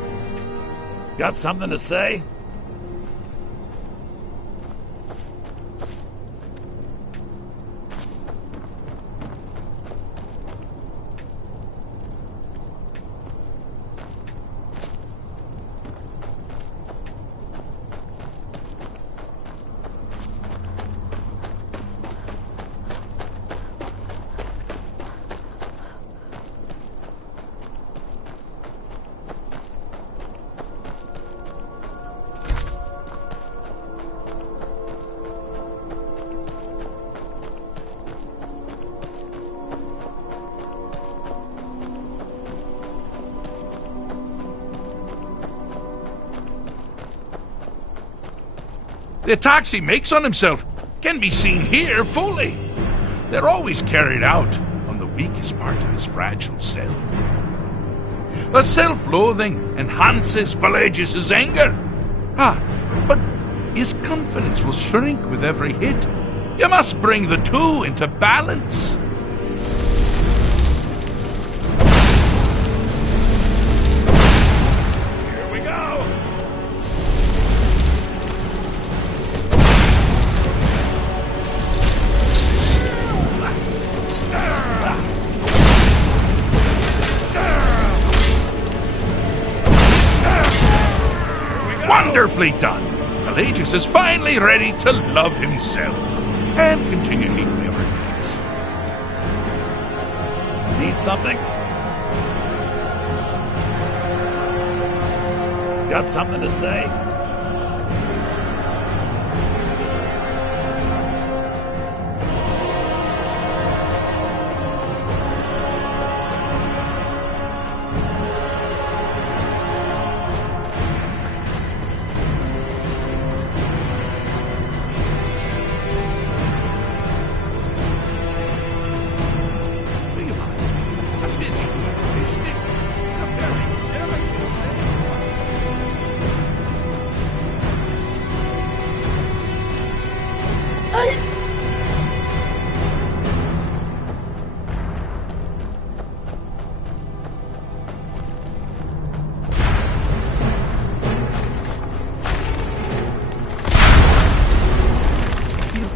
Got something to say? The attacks he makes on himself can be seen here fully. They're always carried out on the weakest part of his fragile self. The self-loathing enhances Pelagius' anger. But his confidence will shrink with every hit. You must bring the two into balance. Wonderfully done. Pelagius is finally ready to love himself and continue hating everyone else. Need something? Got something to say?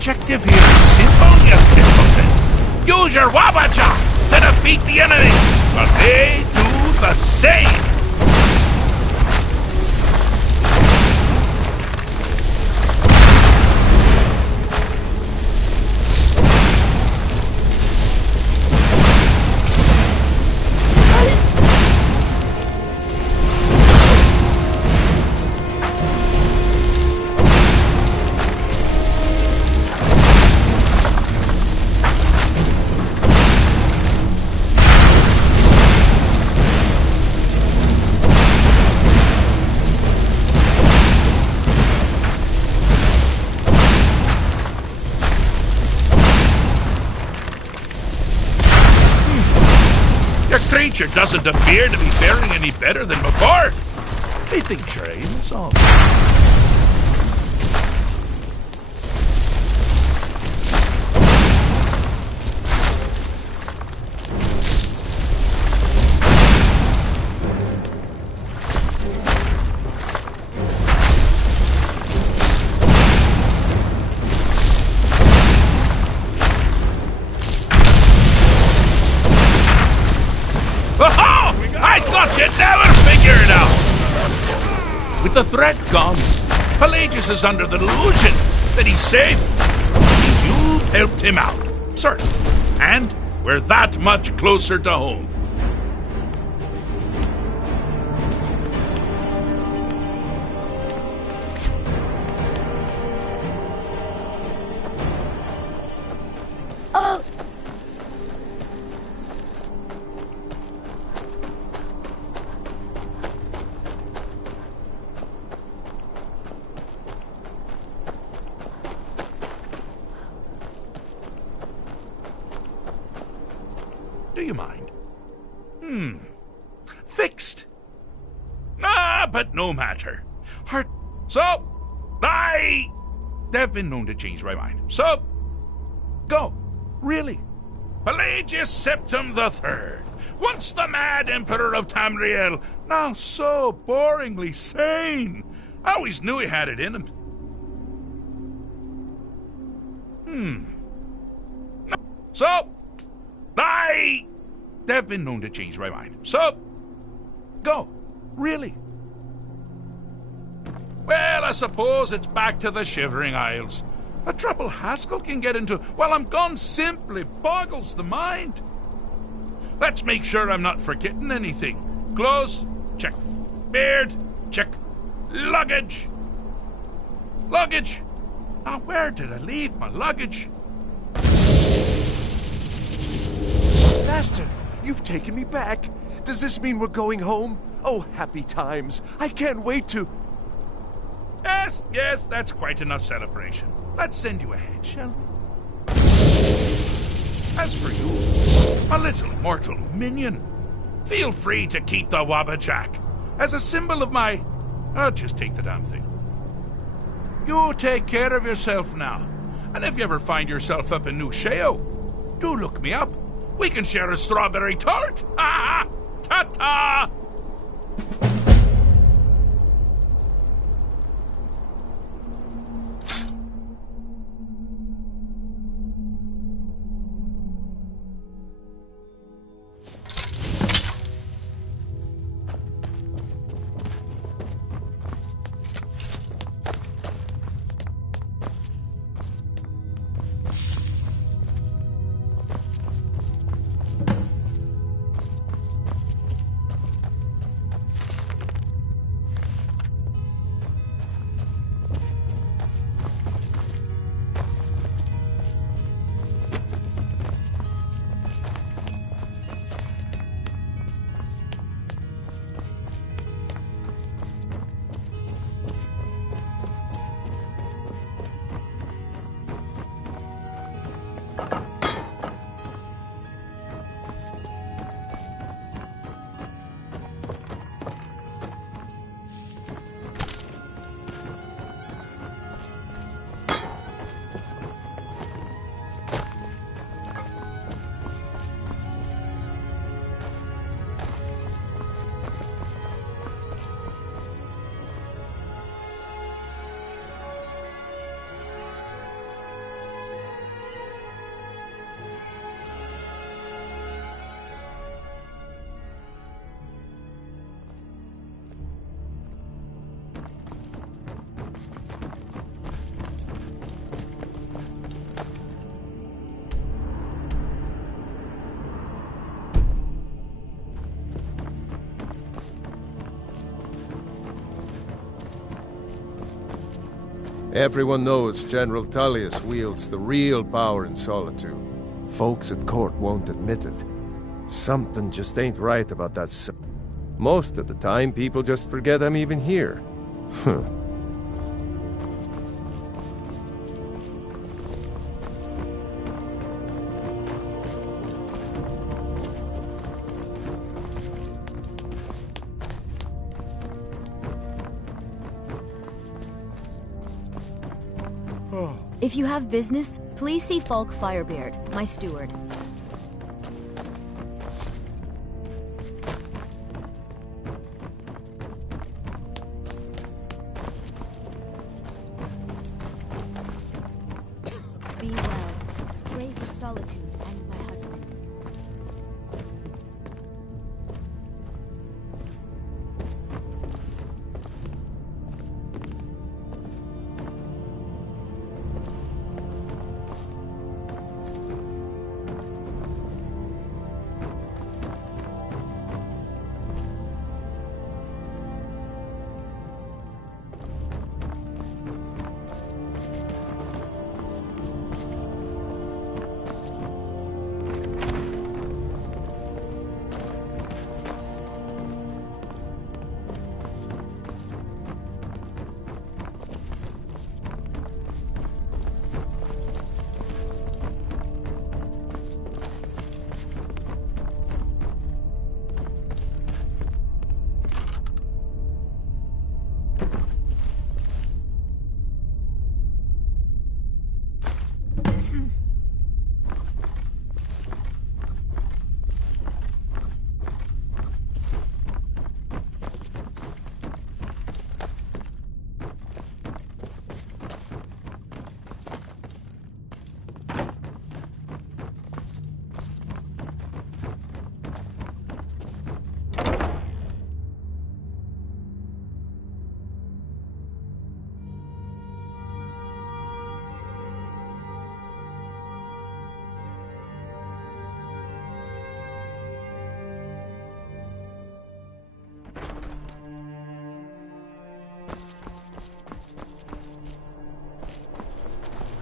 objective here is simple, you simpleton. Use your Wabacha to defeat the enemy, but they do the same. Creature doesn't appear to be faring any better than before. Methinks your aim is all. With the threat gone, Pelagius is under the delusion that he's safe. And you've helped him out, sir. And we're that much closer to home. Do you mind? Fixed. But no matter. They've been known to change my mind. So, go. Really. Pelagius Septim III, once the mad Emperor of Tamriel, now so boringly sane. I always knew he had it in him. They've been known to change my mind. So, go. Really. Well, I suppose it's back to the Shivering Isles. A trouble Haskell can get into while I'm gone simply boggles the mind. Let's make sure I'm not forgetting anything. Clothes, check. Beard, check. Luggage. Luggage. Now, where did I leave my luggage? Master, you've taken me back. Does this mean we're going home? Oh, happy times. I can't wait to... Yes, that's quite enough celebration. Let's send you ahead, shall we? As for you, my little mortal minion, feel free to keep the Wabbajack as a symbol of my... just take the damn thing. You take care of yourself now. And if you ever find yourself up in New Sheo, do look me up. We can share a strawberry tart. Ta-ta! Everyone knows General Tullius wields the real power in Solerterd. Folks at court won't admit it. Something just ain't right about that. Most of the time, people just forget I'm even here. Huh. If you have business, please see Falk Firebeard, my steward. Be well. Pray for Solitude and my husband.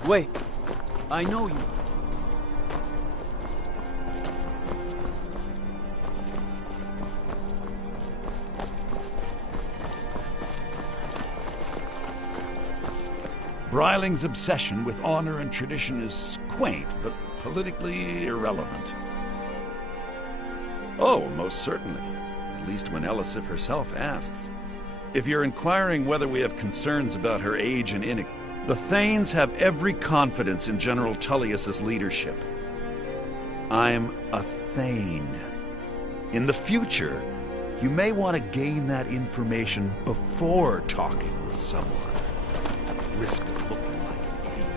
Wait, I know you. Breiling's obsession with honor and tradition is quaint, but politically irrelevant. Oh, most certainly. At least when Elisif herself asks. If you're inquiring whether we have concerns about her age and inexperience, the Thanes have every confidence in General Tullius's leadership. I'm a Thane. In the future, you may want to gain that information before talking with someone. Risk of looking like an idiot.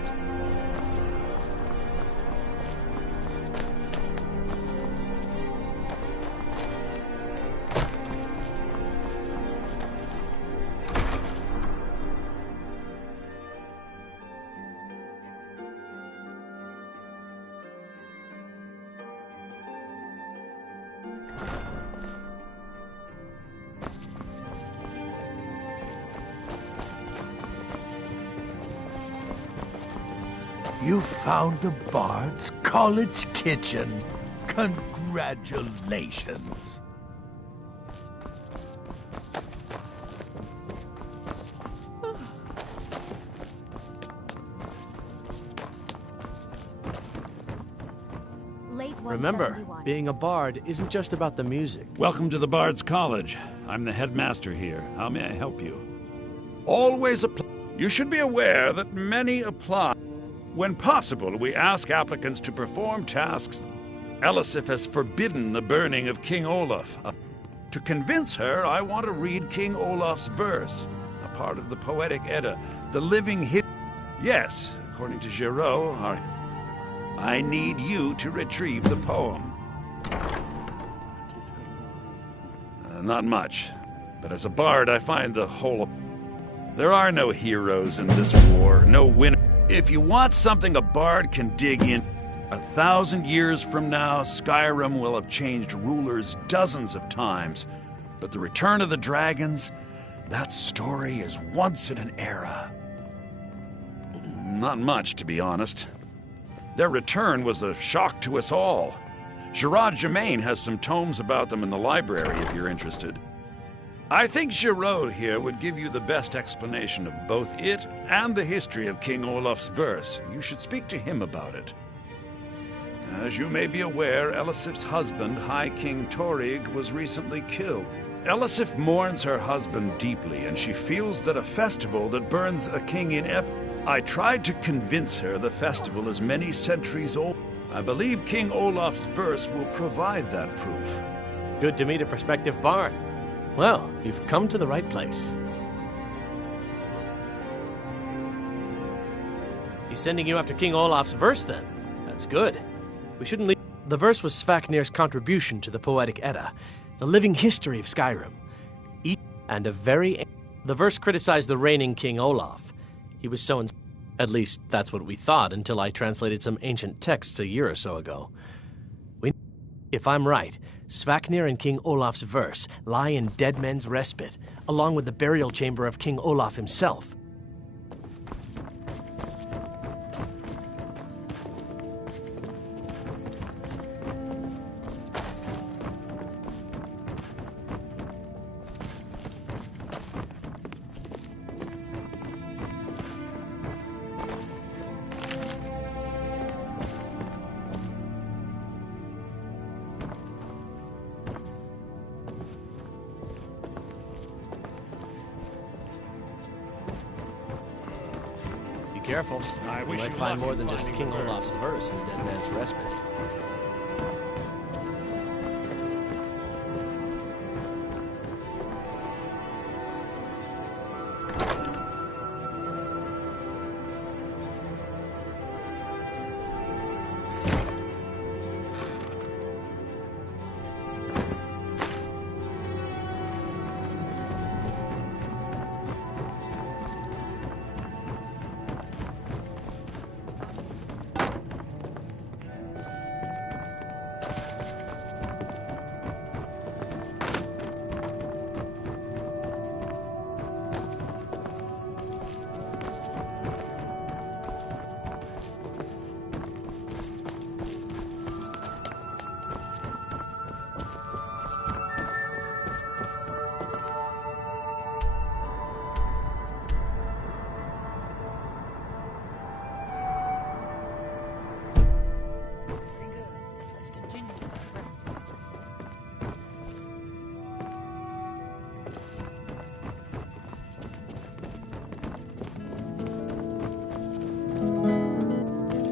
You found the Bard's college kitchen. Congratulations. Remember, being a bard isn't just about the music. Welcome to the Bard's College. I'm the headmaster here. How may I help you? Always apply. You should be aware that many apply. When possible, we ask applicants to perform tasks. Elisif has forbidden the burning of King Olaf. To convince her, I want to read King Olaf's verse, a part of the Poetic Edda, the living hymn. Yes, according to Giraud, I need you to retrieve the poem. Not much, but as a bard, I find the whole... There are no heroes in this war, no winners. If you want something a bard can dig in, 1,000 years from now, Skyrim will have changed rulers dozens of times. But the return of the dragons, that story is once in an era. Not much, to be honest. Their return was a shock to us all. Gerard Germain has some tomes about them in the library if you're interested. I think Giraud here would give you the best explanation of both it and the history of King Olaf's verse. You should speak to him about it. As you may be aware, Elisif's husband, High King Torig, was recently killed. Elisif mourns her husband deeply, and she feels that a festival that burns a king in I tried to convince her the festival is many centuries old. I believe King Olaf's verse will provide that proof. Good to meet a prospective bard. Well, you've come to the right place. He's sending you after King Olaf's verse, then. That's good. We shouldn't leave. The verse was Svafnir's contribution to the Poetic Edda, the living history of Skyrim. And a very... The verse criticized the reigning King Olaf. He was so... At least, that's what we thought until I translated some ancient texts a year or so ago. If I'm right, Svafnir and King Olaf's verse lie in Dead Men's Respite, along with the burial chamber of King Olaf himself. Careful. You might find more than just King Olaf's verse in Dead Man's Respite.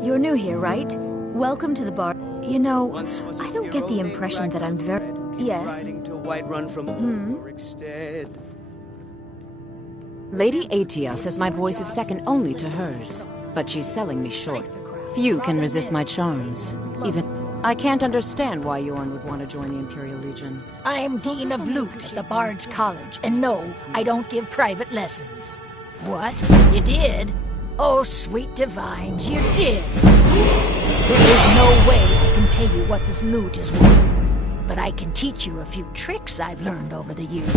You're new here, right? Welcome to the bar. You know, I don't get the impression that I'm very... Yes? Lady Atia says my voice is second only to hers, but she's selling me short. Few can resist my charms. Even... I can't understand why Yorn would want to join the Imperial Legion. I'm Dean of Lute at the Bard's College, and no, I don't give private lessons. What? You did? Oh, sweet divines, you did. There is no way I can pay you what this lute is worth, but I can teach you a few tricks I've learned over the years.